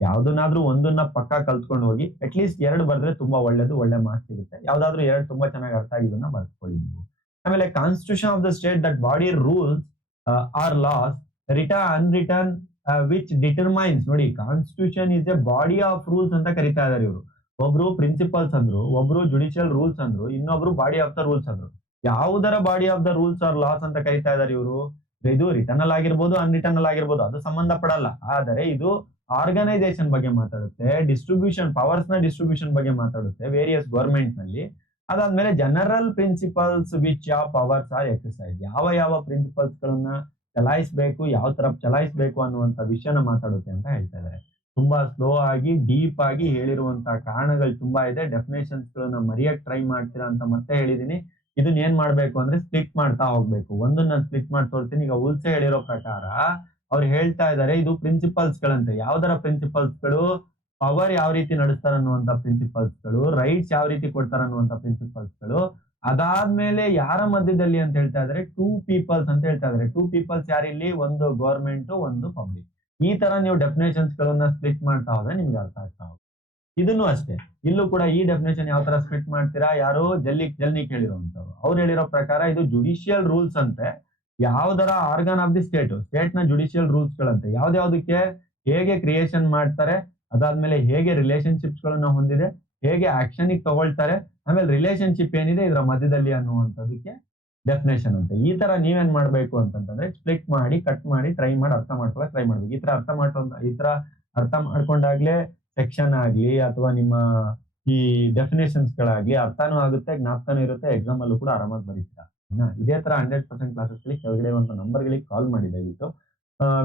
ಯಾವ್ದನ್ನಾದ್ರೂ ಒಂದನ್ನ ಪಕ್ಕ ಕಲ್ತ್ಕೊಂಡು ಹೋಗಿ, ಅಟ್ ಲೀಸ್ಟ್ 2 ಬರೆದ್ರೆ ತುಂಬಾ ಒಳ್ಳೇದು, ಒಳ್ಳೆ ಮಾರ್ಕ್ಸ್ ಸಿಗುತ್ತೆ. ಯಾವ್ದಾದ್ರು 2 ತುಂಬಾ ಚೆನ್ನಾಗಿ ಅರ್ಥ ಆಗಿದ್ದನ್ನ ಬರ್ಕೊಳ್ಳಿ ನೀವು. ಆಮೇಲೆ constitution of the state that body rules or laws written unwritten which determines. ನೋಡಿ, constitution is a body of rules ಅಂತ ಕರಿತಾ ಇದಾರೆ ಇವರು. ಒಬ್ರು ಪ್ರಿನ್ಸಿಪಲ್ಸ್ ಅಂದ್ರು, ಒಬ್ರು ಜುಡಿಷಿಯಲ್ ರೂಲ್ಸ್ ಅಂದ್ರು, ಇನ್ನೊಬ್ರು ಬಾಡಿ ಆಫ್ ದ ರೂಲ್ಸ್ ಅಂದ್ರು. ಯಾವುದರ body of the rules or loss ಅಂತ ಕರಿತಾ ಇದಾರೆ ಇವರು? ಇದು ರಿಟರ್ನಲ್ ಆಗಿರ್ಬೋದು, ಅನ್ರಿಟರ್ನಲ್ ಆಗಿರ್ಬೋದು, ಅದು ಸಂಬಂಧ ಪಡಲ್ಲ. ಆದರೆ ಇದು ಆರ್ಗನೈಸೇಷನ್ ಬಗ್ಗೆ ಮಾತಾಡುತ್ತೆ, ಡಿಸ್ಟ್ರಿಬ್ಯೂಷನ್, ಪವರ್ಸ್ ನ ಡಿಸ್ಟ್ರಿಬ್ಯೂಷನ್ ಬಗ್ಗೆ ಮಾತಾಡುತ್ತೆ ವೇರಿಯಸ್ ಗವರ್ಮೆಂಟ್ ನಲ್ಲಿ. ಅದಾದ್ಮೇಲೆ ಜನರಲ್ ಪ್ರಿನ್ಸಿಪಲ್ಸ್ ವಿಚ್ ಯಾವ ಪವರ್ಸ್ ಆರ್ ಎಕ್ಸರ್ಸೈಸ್, ಯಾವ ಪ್ರಿನ್ಸಿಪಲ್ಸ್ ಗಳನ್ನ ಚಲಾಯಿಸಬೇಕು, ಯಾವ ತರ ಚಲಾಯಿಸಬೇಕು ಅನ್ನುವಂತ ವಿಷಯನ ಮಾತಾಡುತ್ತೆ ಅಂತ ಹೇಳ್ತಾ ಇದ್ದಾರೆ. ತುಂಬಾ ಸ್ಲೋ ಆಗಿ, ಡೀಪ್ ಆಗಿ ಹೇಳಿರುವಂತಹ ಕಾರಣಗಳು ತುಂಬಾ ಇದೆ. ಡೆಫಿನೇಷನ್ಸ್ ಗಳನ್ನ ಮರೆಯಕ್ ಟ್ರೈ ಮಾಡ್ತೀರಾ ಅಂತ ಮತ್ತೆ ಹೇಳಿದೀನಿ. ಇದನ್ನ ಏನ್ ಮಾಡ್ಬೇಕು ಅಂದ್ರೆ ಸ್ಪ್ಲಿಟ್ ಮಾಡ್ತಾ ಹೋಗ್ಬೇಕು. ಒಂದನ್ನ ಸ್ಪ್ಲಿಟ್ ಮಾಡಿ ತೋರ್ತೀನಿ. ಈಗ ಉಲ್ಸೆ ಹೇಳಿರೋ ಪ್ರಕಾರ ಅವ್ರು ಹೇಳ್ತಾ ಇದ್ದಾರೆ ಇದು ಪ್ರಿನ್ಸಿಪಲ್ಸ್ ಗಳಂತೆ. ಯಾವ್ದರ ಪ್ರಿನ್ಸಿಪಲ್ಸ್ ಗಳು? ಪವರ್ ಯಾವ ರೀತಿ ನಡೆಸ್ತಾರ ಅನ್ನುವಂತ ಪ್ರಿನ್ಸಿಪಲ್ಸ್ ಗಳು, ರೈಟ್ಸ್ ಯಾವ ರೀತಿ ಕೊಡ್ತಾರ ಅನ್ನುವಂತ ಪ್ರಿನ್ಸಿಪಲ್ಸ್ ಗಳು. ಅದಾದ್ಮೇಲೆ ಯಾರ ಮಧ್ಯದಲ್ಲಿ ಅಂತ ಹೇಳ್ತಾ ಇದಾರೆ? 2 ಪೀಪಲ್ಸ್ ಅಂತ ಹೇಳ್ತಾ ಇದಾರೆ. 2 ಪೀಪಲ್ಸ್ ಯಾರಿಲ್ಲಿ? ಒಂದು ಗವರ್ಮೆಂಟ್, ಒಂದು ಪಬ್ಲಿಕ್. ಈ ತರ ನೀವು ಡೆಫಿನೇಷನ್ಸ್ ಗಳನ್ನ ಸ್ಪ್ಲಿಟ್ ಮಾಡ್ತಾ ಹೋದ್ರೆ ನಿಮ್ಗೆ ಅರ್ಥ ಆಗ್ತಾ ಹೋಗುತ್ತೆ. ಇದನ್ನು ಅಷ್ಟೇ, ಇಲ್ಲೂ ಕೂಡ ಈ ಡೆಫಿನೇಷನ್ ಯಾವ ತರ ಸ್ಪ್ಲಿಟ್ ಮಾಡ್ತೀರಾ? ಯಾರು? ಜೆಲ್ಲಿನೆಕ್ ಹೇಳಿರುವಂತವ್ರು. ಅವ್ರು ಹೇಳಿರೋ ಪ್ರಕಾರ ಇದು ಜುಡಿಷಿಯಲ್ ರೂಲ್ಸ್ ಅಂತೆ. ಯಾವ್ದರ ಆರ್ಗನ್ ಆಫ್ ದಿ ಸ್ಟೇಟ್ ನ ಜುಡಿಷಿಯಲ್ ರೂಲ್ಸ್ ಗಳಂತೆ. ಯಾವ್ದ್ಯಾವ್ದಕ್ಕೆ? ಹೇಗೆ ಕ್ರಿಯೇಷನ್ ಮಾಡ್ತಾರೆ, ಅದಾದ್ಮೇಲೆ ಹೇಗೆ ರಿಲೇಶನ್ಶಿಪ್ಸ್ ಗಳನ್ನ ಹೊಂದಿದೆ, ಹೇಗೆ ಆಕ್ಷನ್ ತಗೊಳ್ತಾರೆ, ಆಮೇಲೆ ರಿಲೇಶನ್ಶಿಪ್ ಏನಿದೆ ಇದರ ಮಧ್ಯದಲ್ಲಿ ಅನ್ನುವಂಥದ್ದಕ್ಕೆ ಡೆಫಿನೇಷನ್ ಅಂತೆ. ಈ ತರ ನೀವೇನ್ ಮಾಡ್ಬೇಕು ಅಂತಂದ್ರೆ ಸ್ಪ್ಲಿಟ್ ಮಾಡಿ, ಕಟ್ ಮಾಡಿ, ಟ್ರೈ ಮಾಡಿ ಅರ್ಥ ಮಾಡ್ಕೊಳಕ್ ಟ್ರೈ ಮಾಡ್ಬೇಕು. ಈ ತರ ಅರ್ಥ ಮಾಡ್ಕೊಂಡಾಗ್ಲೇ ಸೆಕ್ಷನ್ ಆಗ್ಲಿ ಅಥವಾ ನಿಮ್ಮ ಈ ಡೆಫಿನೇಷನ್ಸ್ ಗಳಾಗ್ಲಿ ಅರ್ಥನೂ ಆಗುತ್ತೆ, ಜ್ಞಾಪಕನೂ ಇರುತ್ತೆ, ಎಕ್ಸಾಮ್ ಅಲ್ಲೂ ಕೂಡ ಆರಾಮಾಗಿ ಬರೀತೀರಾ. ಇದೇ ತರ 100% ಕ್ಲಾಸಸ್ ಗಳಿಗೆ ಕೆಳಗಡೆ ಇರುವಂತ ನಂಬರ್ ಗಳಿಗೆ ಕಾಲ್ ಮಾಡಿ ದಯವಿಟ್ಟು.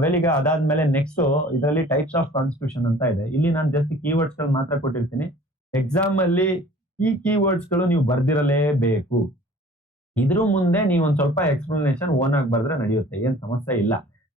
ವೆಲ್ ಈಗ ಅದಾದ್ಮೇಲೆ ನೆಕ್ಸ್ಟ್ ಇದರಲ್ಲಿ ಟೈಪ್ಸ್ ಆಫ್ ಕಾನ್ಸ್ಟಿಟ್ಯೂಷನ್ ಅಂತ ಇದೆ. ಇಲ್ಲಿ ನಾನು ಜಸ್ಟ್ ಕೀವರ್ಡ್ಸ್ ಗಳು ಮಾತ್ರ ಕೊಟ್ಟಿರ್ತೀನಿ. ಎಕ್ಸಾಮ್ ಅಲ್ಲಿ ಈ ಕೀವರ್ಡ್ಸ್ ಗಳು ನೀವು ಬರ್ದಿರಲೇಬೇಕು. ಇದ್ರ ಮುಂದೆ ನೀವು ಒಂದ್ ಸ್ವಲ್ಪ ಎಕ್ಸ್ಪ್ಲನೇಷನ್ ಓನ್ ಆಗಿ ಬರ್ದ್ರೆ ನಡೆಯುತ್ತೆ, ಏನ್ ಸಮಸ್ಯೆ ಇಲ್ಲ.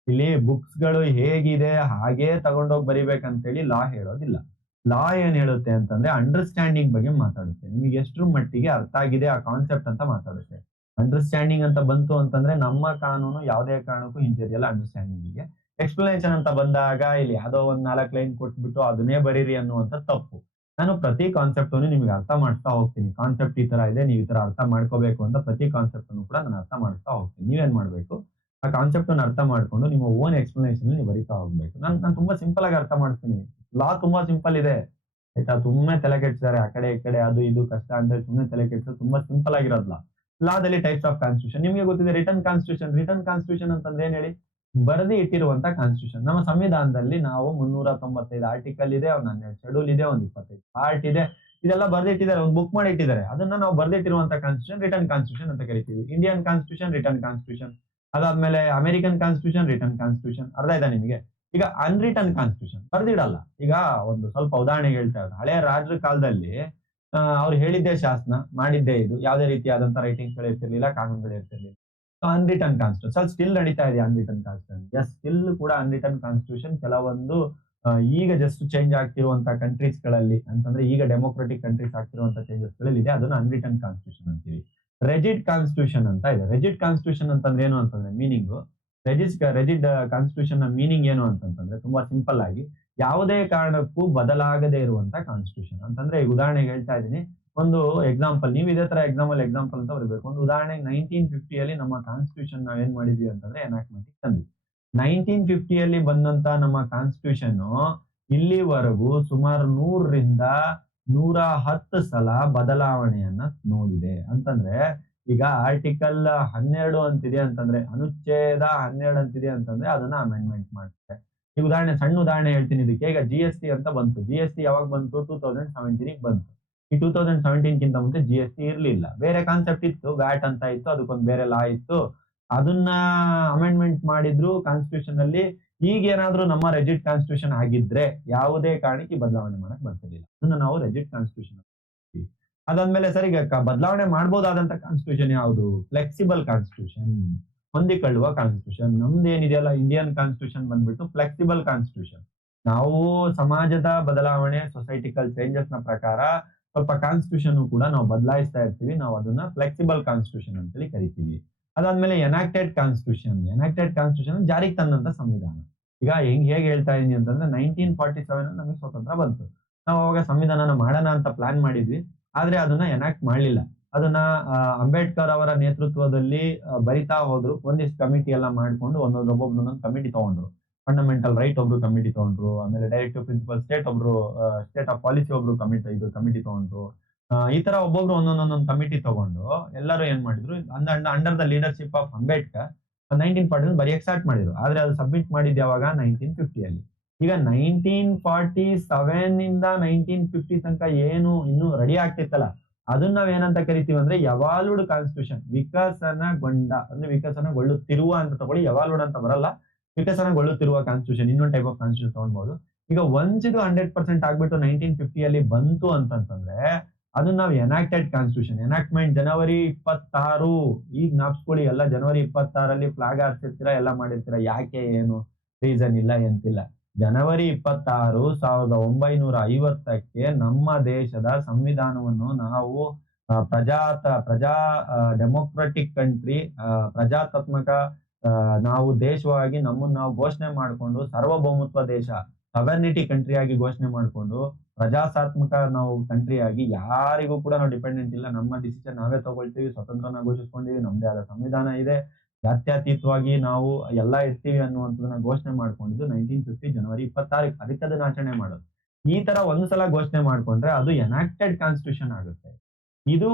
ಇಲ್ಲಿ ಬುಕ್ಸ್ ಗಳು ಹೇಗಿದೆ ಹಾಗೆ ತಗೊಂಡೋಗಿ ಬರಿಬೇಕಂತೇಳಿ ಲಾ ಹೇಳೋದಿಲ್ಲ. ಲಾ ಏನ್ ಹೇಳುತ್ತೆ ಅಂತಂದ್ರೆ ಅಂಡರ್ಸ್ಟ್ಯಾಂಡಿಂಗ್ ಬಗ್ಗೆ ಮಾತಾಡುತ್ತೆ. ನಿಮಗೆ ಎಷ್ಟ್ರ ಮಟ್ಟಿಗೆ ಅರ್ಥ ಆಗಿದೆ ಆ ಕಾನ್ಸೆಪ್ಟ್ ಅಂತ ಮಾತಾಡುತ್ತೆ. ಅಂಡರ್ಸ್ಟ್ಯಾಂಡಿಂಗ್ ಅಂತ ಬಂತು ಅಂತಂದ್ರೆ ನಮ್ಮ ಕಾನೂನು ಯಾವುದೇ ಕಾರಣಕ್ಕೂ ಹಿಂಜರಿಯಲ್ಲ ಅಂಡರ್ಸ್ಟ್ಯಾಂಡಿಂಗಿಗೆ. ಎಕ್ಸ್ಪ್ಲನೇಷನ್ ಅಂತ ಬಂದಾಗ ಇಲ್ಲಿ ಯಾವ್ದೋ ಒಂದ್ 4 ಲೈನ್ ಕೊಟ್ಬಿಟ್ಟು ಅದನ್ನೇ ಬರೀರಿ ಅನ್ನುವಂತ ತಪ್ಪು. ನಾನು ಪ್ರತಿ ಕಾನ್ಸೆಪ್ಟ್ ಅನ್ನು ನಿಮ್ಗೆ ಅರ್ಥ ಮಾಡಿಸ್ತಾ ಹೋಗ್ತೀನಿ. ಕಾನ್ಸೆಪ್ಟ್ ಈ ತರ ಇದೆ, ನೀವು ಈ ತರ ಅರ್ಥ ಮಾಡ್ಕೋಬೇಕು ಅಂತ ಪ್ರತಿ ಕಾನ್ಸೆಪ್ಟ್ ಅನ್ನು ಕೂಡ ನಾನು ಅರ್ಥ ಮಾಡಿಸ್ತಾ ಹೋಗ್ತೀನಿ. ನೀವೇನ್ ಮಾಡ್ಬೇಕು, ಆ ಕಾನ್ಸೆಪ್ಟ್ ಅನ್ನು ಅರ್ಥ ಮಾಡ್ಕೊಂಡು ನಿಮ್ಮ ಓನ್ ಎಕ್ಸ್ಪ್ಲನೇಷನ್ ನೀವು ಬರೀತಾ ಹೋಗ್ಬೇಕು. ನಾನು ತುಂಬಾ ಸಿಂಪಲ್ ಆಗಿ ಅರ್ಥ ಮಾಡಿಸ್ತೀನಿ. ಲಾ ತುಂಬಾ ಸಿಂಪಲ್ ಇದೆ ಆಯ್ತಾ. ಸುಮ್ಮನೆ ತಲೆ ಕೆಡ್ಸಿದ್ದಾರೆ ಆ ಕಡೆ ಈ ಕಡೆ, ಅದು ಇದು ಕಷ್ಟ ಅಂತ ಸುಮ್ಮನೆ ತಲೆ ಕೆಡ್ಸೋದು. ತುಂಬಾ ಸಿಂಪಲ್ ಆಗಿರೋದ್ಲ. ಲಾದಲ್ಲಿ ಟೈಪ್ಸ್ ಆಫ್ ಕಾನ್ಸ್ಟಿಟ್ಯೂಷನ್ ನಿಮಗೆ ಗೊತ್ತಿದೆ. Return constitution. ರಿಟರ್ನ್ ಕಾನ್ಸ್ಟಿಟ್ಯೂಷನ್ ಅಂತಂದ್ರೆ ಏನ್ ಹೇಳಿ, ಬರೆದಿ ಇಟ್ಟಿರುವಂತ ಕಾನ್ಸ್ಟಿಟ್ಯೂಷನ್. ನಮ್ಮ ಸಂವಿಧಾನದಲ್ಲಿ ನಾವು 395 ಆರ್ಟಿಕಲ್ ಇದೆ, ಒಂದ್ 12 ಶೆಡ್ಯೂಲ್ ಇದೆ, ಒಂದ್ 25 ಪಾರ್ಟ್ ಇದೆ. ಇದೆಲ್ಲ ಬರ್ದಿಟ್ಟಿದ್ದಾರೆ, ಒಂದು ಬುಕ್ ಮಾಡಿ ಇಟ್ಟಿದ್ದಾರೆ. ಅದನ್ನ ನಾವು ಬರ್ದಿಟ್ಟಿರುವಂತ ಕಾನ್ಸ್ಟಿಟ್ಯೂಷನ್ ರಿಟರ್ನ್ ಕಾನ್ಸ್ಟಿಟ್ಯೂಷನ್ ಅಂತ ಕರಿತೀವಿ. Indian constitution return constitution. ಅದಾದ್ಮೇಲೆ ಅಮೆರಿಕನ್ ಕಾನ್ಸ್ಟಿಟ್ಯೂಷನ್ ರಿಟರ್ನ್ ಕಾನ್ಸ್ಟಿಟ್ಯೂಷನ್. ಅರ್ಥ ಆಯ್ತಾ ನಿಮಗೆ. ಈಗ ಅನ್ರಿಟರ್ನ್ ಕಾನ್ಸ್ಟಿಟ್ಯೂಷನ್ ಬರ್ದಿಡಲ್ಲ. ಈಗ ಒಂದು ಸ್ವಲ್ಪ ಉದಾಹರಣೆಗೆ ಹೇಳ್ತಾ ಇದ್ದಾರೆ. ಹಳೆಯ ರಾಜರ ಕಾಲದಲ್ಲಿ ಅವ್ರು ಹೇಳಿದ್ದೇ ಶಾಸನ, ಮಾಡಿದ್ದೇ ಇದು. ಯಾವುದೇ ರೀತಿಯಾದಂತ ರೈಟಿಂಗ್ಸ್ ಗಳು ಇರ್ತಿರ್ಲಿಲ್ಲ, ಕಾನೂನುಗಳು ಇರ್ತಿರ್ಲಿಲ್ಲ. ಅನ್ರಿಟರ್ನ್ ಕಾನ್ಸ್ಟಿಟ್ಯೂಷನ್ ಸ್ಟಿಲ್ ನಡೀತಾ ಇದೆ. ಅನ್ರಿಟರ್ನ್ ಕಾನ್ಸ್ಟಿಟ್ಯೂಷನ್ ಎಸ್, ಸ್ಟಿಲ್ ಕೂಡ ಅನ್ರಿಟರ್ನ್ ಕಾನ್ಸ್ಟಿಟ್ಯೂಷನ್ ಕೆಲವೊಂದು ಈಗ ಜಸ್ಟ್ ಚೇಂಜ್ ಆಗ್ತಿರುವಂತ ಕಂಟ್ರೀಸ್ ಗಳಲ್ಲಿ ಅಂತಂದ್ರೆ ಈಗ ಡೆಮೋಕ್ರೆಟಿಕ್ ಕಂಟ್ರೀಸ್ ಆಗ್ತಿರುವಂತ ಚೇಂಜಸ್ ಗಳಲ್ಲಿ ಇದೆ. ಅದನ್ನ ಅನ್ರಿಟರ್ನ್ ಕಾನ್ಸ್ಟಿಟ್ಯೂಷನ್ ಅಂತೀವಿ. ರೆಜಿಡ್ ಕಾನ್ಸ್ಟಿಟ್ಯೂಷನ್ ಅಂತ ಇದೆ. ರೆಜಿಡ್ ಕಾನ್ಸ್ಟಿಟ್ಯೂಷನ್ ಅಂತಂದ್ರೆ ಏನು ಅಂತಂದ್ರೆ ಮೀನಿಂಗ್, ರೆಜಿಡ್ ಕಾನ್ಸ್ಟಿಟ್ಯೂಷನ್ ನ ಮೀನಿಂಗ್ ಏನು ಅಂತಂದ್ರೆ ತುಂಬಾ ಸಿಂಪಲ್ ಆಗಿ ಯಾವುದೇ ಕಾರಣಕ್ಕೂ ಬದಲಾಗದೇ ಇರುವಂತ ಕಾನ್ಸ್ಟಿಟ್ಯೂಷನ್ ಅಂತಂದ್ರೆ. ಈಗ ಉದಾಹರಣೆಗೆ ಹೇಳ್ತಾ ಇದ್ದೀನಿ, ಒಂದು ಎಕ್ಸಾಂಪಲ್, ನೀವು ಇದೇ ತರ ಎಕ್ಸಾಂಪಲ್ ಅಂತ ಬರಬೇಕು. ಒಂದು ಉದಾಹರಣೆಗೆ 1950 ನಮ್ಮ ಕಾನ್ಸ್ಟಿಟ್ಯೂಷನ್ ನಾವೇನ್ ಮಾಡಿದ್ವಿ ಅಂತಂದ್ರೆ ಎನಾಕ್ಟ್ಮೆಂಟ್ ತಂದ್ವಿ. 1950 ಬಂದಂತ ನಮ್ಮ ಕಾನ್ಸ್ಟಿಟ್ಯೂಷನ್ ಇಲ್ಲಿವರೆಗೂ ಸುಮಾರು 100ರಿಂದ 110 ಸಲ ಬದಲಾವಣೆಯನ್ನ ನೋಡಿದೆ. ಅಂತಂದ್ರೆ ಈಗ ಆರ್ಟಿಕಲ್ 12 ಅಂತಿದೆ ಅಂತಂದ್ರೆ, ಅನುಚ್ಛೇದ 12 ಅಂತಿದೆ ಅಂತಂದ್ರೆ ಅದನ್ನ ಅಮೆಂಡ್ಮೆಂಟ್ ಮಾಡ್ತಾರೆ. ಈಗ ಸಣ್ಣ ಉದಾಹರಣೆ ಹೇಳ್ತೀನಿ ಇದಕ್ಕೆ. ಈಗ GST ಅಂತ ಬಂತು. GST ಯಾವಾಗ ಬಂತು? 2017 ಬಂತು. ಈ 2017 ಗಿಂತ ಮುಂಚೆ GST ಇರ್ಲಿಲ್ಲ. ಬೇರೆ ಕಾನ್ಸೆಪ್ಟ್ ಇತ್ತು, ವ್ಯಾಟ್ ಅಂತ ಇತ್ತು, ಅದಕ್ಕೊಂದು ಬೇರೆ ಲಾ ಇತ್ತು. ಅದನ್ನ ಅಮೆಂಡ್ಮೆಂಟ್ ಮಾಡಿದ್ರು ಕಾನ್ಸ್ಟಿಟ್ಯೂಷನ್ ಅಲ್ಲಿ. ಈಗ ಏನಾದ್ರೂ ನಮ್ಮ ರೆಜಿಡ್ ಕಾನ್ಸ್ಟಿಟ್ಯೂಷನ್ ಆಗಿದ್ರೆ ಯಾವುದೇ ಕಾರಣಕ್ಕೆ ಬದಲಾವಣೆ ಮಾಡಕ್ ಬರ್ತಿರ್ಲಿಲ್ಲ. ಅದನ್ನ ನಾವು ರೆಜಿಡ್ ಕಾನ್ಸ್ಟಿಟ್ಯೂಷನ್. ಅದಾದ್ಮೇಲೆ ಸರ್, ಈಗ ಬದಲಾವಣೆ ಮಾಡಬಹುದಾದಂತ ಕಾನ್ಸ್ಟಿಟ್ಯೂಷನ್ ಯಾವುದು? ಫ್ಲೆಕ್ಸಿಬಲ್ ಕಾನ್ಸ್ಟಿಟ್ಯೂಷನ್, ಹೊಂದಿಕೊಳ್ಳುವ ಕಾನ್ಸ್ಟಿಟ್ಯೂಷನ್. ನಮ್ದೇನಿದೆಯಲ್ಲ ಇಂಡಿಯನ್ ಕಾನ್ಸ್ಟಿಟ್ಯೂಷನ್ ಬಂದ್ಬಿಟ್ಟು ಫ್ಲೆಕ್ಸಿಬಲ್ ಕಾನ್ಸ್ಟಿಟ್ಯೂಷನ್. ನಾವು ಸಮಾಜದ ಬದಲಾವಣೆ, ಸೊಸೈಟಿಕಲ್ ಚೇಂಜಸ್ ನ ಪ್ರಕಾರ ಸ್ವಲ್ಪ ಕಾನ್ಸ್ಟಿಟ್ಯೂಷನ್ ಕೂಡ ನಾವು ಬದಲಾಯಿಸ್ತಾ ಇರ್ತೀವಿ. ನಾವು ಅದನ್ನ ಫ್ಲೆಕ್ಸಿಬಲ್ ಕಾನ್ಸ್ಟಿಟ್ಯೂಷನ್ ಅಂತೇಳಿ ಕರಿತೀವಿ. ಅದಾದ್ಮೇಲೆ ಎನಾಕ್ಟೆಡ್ ಕಾನ್ಸ್ಟಿಟ್ಯೂಷನ್ ಜಾರಿಗೆ ತಂದಂತ ಸಂವಿಧಾನ. ಈಗ ಹೇಗೆ ಹೇಳ್ತಾ ಇದೀನಿ ಅಂತಂದ್ರೆ 1947 ನಮಗೆ ಸ್ವಾತಂತ್ರ್ಯ ಬಂತು. ನಾವು ಅವಾಗ ಸಂವಿಧಾನನ ಮಾಡೋಣ ಅಂತ ಪ್ಲಾನ್ ಮಾಡಿದ್ವಿ, ಆದ್ರೆ ಅದನ್ನ ಎನಾಕ್ಟ್ ಮಾಡ್ಲಿಲ್ಲ. ಅದನ್ನ ಅಂಬೇಡ್ಕರ್ ಅವರ ನೇತೃತ್ವದಲ್ಲಿ ಬರಿತಾ ಹೋದ್ರು. ಒಂದಿಷ್ಟು ಕಮಿಟಿ ಎಲ್ಲ ಮಾಡ್ಕೊಂಡು ಒಬ್ಬೊಬ್ಬನೊಂದೊಂದು ಕಮಿಟಿ ತಗೊಂಡ್ರು. ಫಂಡಮೆಂಟಲ್ ರೈಟ್ ಒಬ್ರು ಕಮಿಟಿ ತಗೊಂಡ್ರು, ಆಮೇಲೆ directive principle state of policy ಒಬ್ರು ಕಮಿಟಿ ತಗೊಂಡ್ರು. ಈ ತರ ಒಬ್ಬೊಬ್ರು ಒಂದೊಂದೊಂದೊಂದು ಕಮಿಟಿ ತಗೊಂಡು ಎಲ್ಲರೂ ಏನ್ ಮಾಡಿದ್ರು, under the leadership of Ambedkar 1940 ಬರೆಯಕ್ ಸ್ಟಾರ್ಟ್ ಮಾಡಿದ್ರು. ಆದ್ರೆ ಅದು ಸಬ್ಮಿಟ್ ಮಾಡಿದ್ ಯಾವಾಗ? 1950. ಈಗ 1947 ಇಂದ 1950 ತನಕ ಏನು ಇನ್ನು ರೆಡಿ ಆಗ್ತಿತ್ತಲ್ಲ, ಅದನ್ನ ನಾವ್ ಏನಂತ ಕರಿತೀವಿ ಅಂದ್ರೆ ಎವಾಲ್ವ್ಡ್ ಕಾನ್ಸ್ಟಿಟ್ಯೂಷನ್. ವಿಕಸನಗೊಳ್ಳುತ್ತಿರುವ ಅಂತ ತಗೊಳ್ಳಿ, ಎವಾಲ್ವ್ಡ್ ಅಂತ ಬರಲ್ಲ. ವಿಕಸನಗೊಳ್ಳುತ್ತಿರುವ ಕಾನ್ಸ್ಟಿಟ್ಯೂಷನ್, ಇನ್ನೊಂದು ಟೈಪ್ ಆಫ್ ಕಾನ್ಸ್ಟಿಟ್ಯೂಷನ್ ತಗೊಳ್ಬಹುದು. ಈಗ ಒನ್ಸ್ ಇದು 100% ಆಗ್ಬಿಟ್ಟು 1950 ಬಂತು ಅಂತಂದ್ರೆ ಅದನ್ನ ನಾವು ಎನಾಕ್ಟೆಡ್ ಕಾನ್ಸ್ಟಿಟ್ಯೂಷನ್. ಎನಾಕ್ಟ್ಮೆಂಟ್ ಜನವರಿ 26. ಈಗ ಜ್ಞಾಪಿಸ್ಕೊಳ್ಳಿ, ಎಲ್ಲ ಜನವರಿ 26 ಫ್ಲಾಗ್ ಹಾರಿಸಿರ್ತೀರಾ, ಎಲ್ಲ ಮಾಡಿರ್ತೀರಾ. ಯಾಕೆ, ಏನು ರೀಸನ್ ಇಲ್ಲ, ಎಂತಿಲ್ಲ. ಜನವರಿ 26, 1950ಕ್ಕೆ ನಮ್ಮ ದೇಶದ ಸಂವಿಧಾನವನ್ನು ನಾವು ಪ್ರಜಾ ಡೆಮೋಕ್ರೆಟಿಕ್ ಕಂಟ್ರಿ, ಪ್ರಜಾತಾತ್ಮಕ ನಾವು ದೇಶವಾಗಿ ನಮ್ಮನ್ನು ನಾವು ಘೋಷಣೆ ಮಾಡಿಕೊಂಡು, ಸಾರ್ವಭೌಮತ್ವ ದೇಶ, ಸವರ್ನಿಟಿ ಕಂಟ್ರಿ ಆಗಿ ಘೋಷಣೆ ಮಾಡಿಕೊಂಡು, ಪ್ರಜಾಸತ್ತಾತ್ಮಕ ನಾವು ಕಂಟ್ರಿ ಆಗಿ ಯಾರಿಗೂ ಕೂಡ ನಾವು ಡಿಪೆಂಡೆಂಟ್ ಇಲ್ಲ. ನಮ್ಮ ಡಿಸಿಷನ್ ನಾವೇ ತಗೊಳ್ತೀವಿ, ಸ್ವತಂತ್ರನ ಘೋಷಿಸ್ಕೊಂಡಿವಿ, ನಮ್ದೇ ಆದ ಸಂವಿಧಾನ ಇದೆ, ಜಾತ್ಯತೀತವಾಗಿ ನಾವು ಎಲ್ಲಾ ಇರ್ತೀವಿ ಅನ್ನುವಂಥದ್ದನ್ನ ಘೋಷಣೆ ಮಾಡ್ಕೊಂಡಿದ್ದು 1950 ಜನವರಿ 26. ಅದಕ್ಕೆ ಅದನ್ನ ಆಚರಣೆ ಮಾಡೋದು. ಈ ತರ ಒಂದು ಸಲ ಘೋಷಣೆ ಮಾಡ್ಕೊಂಡ್ರೆ ಅದು ಎನಾಕ್ಟೆಡ್ ಕಾನ್ಸ್ಟಿಟ್ಯೂಷನ್ ಆಗುತ್ತೆ. ಇದು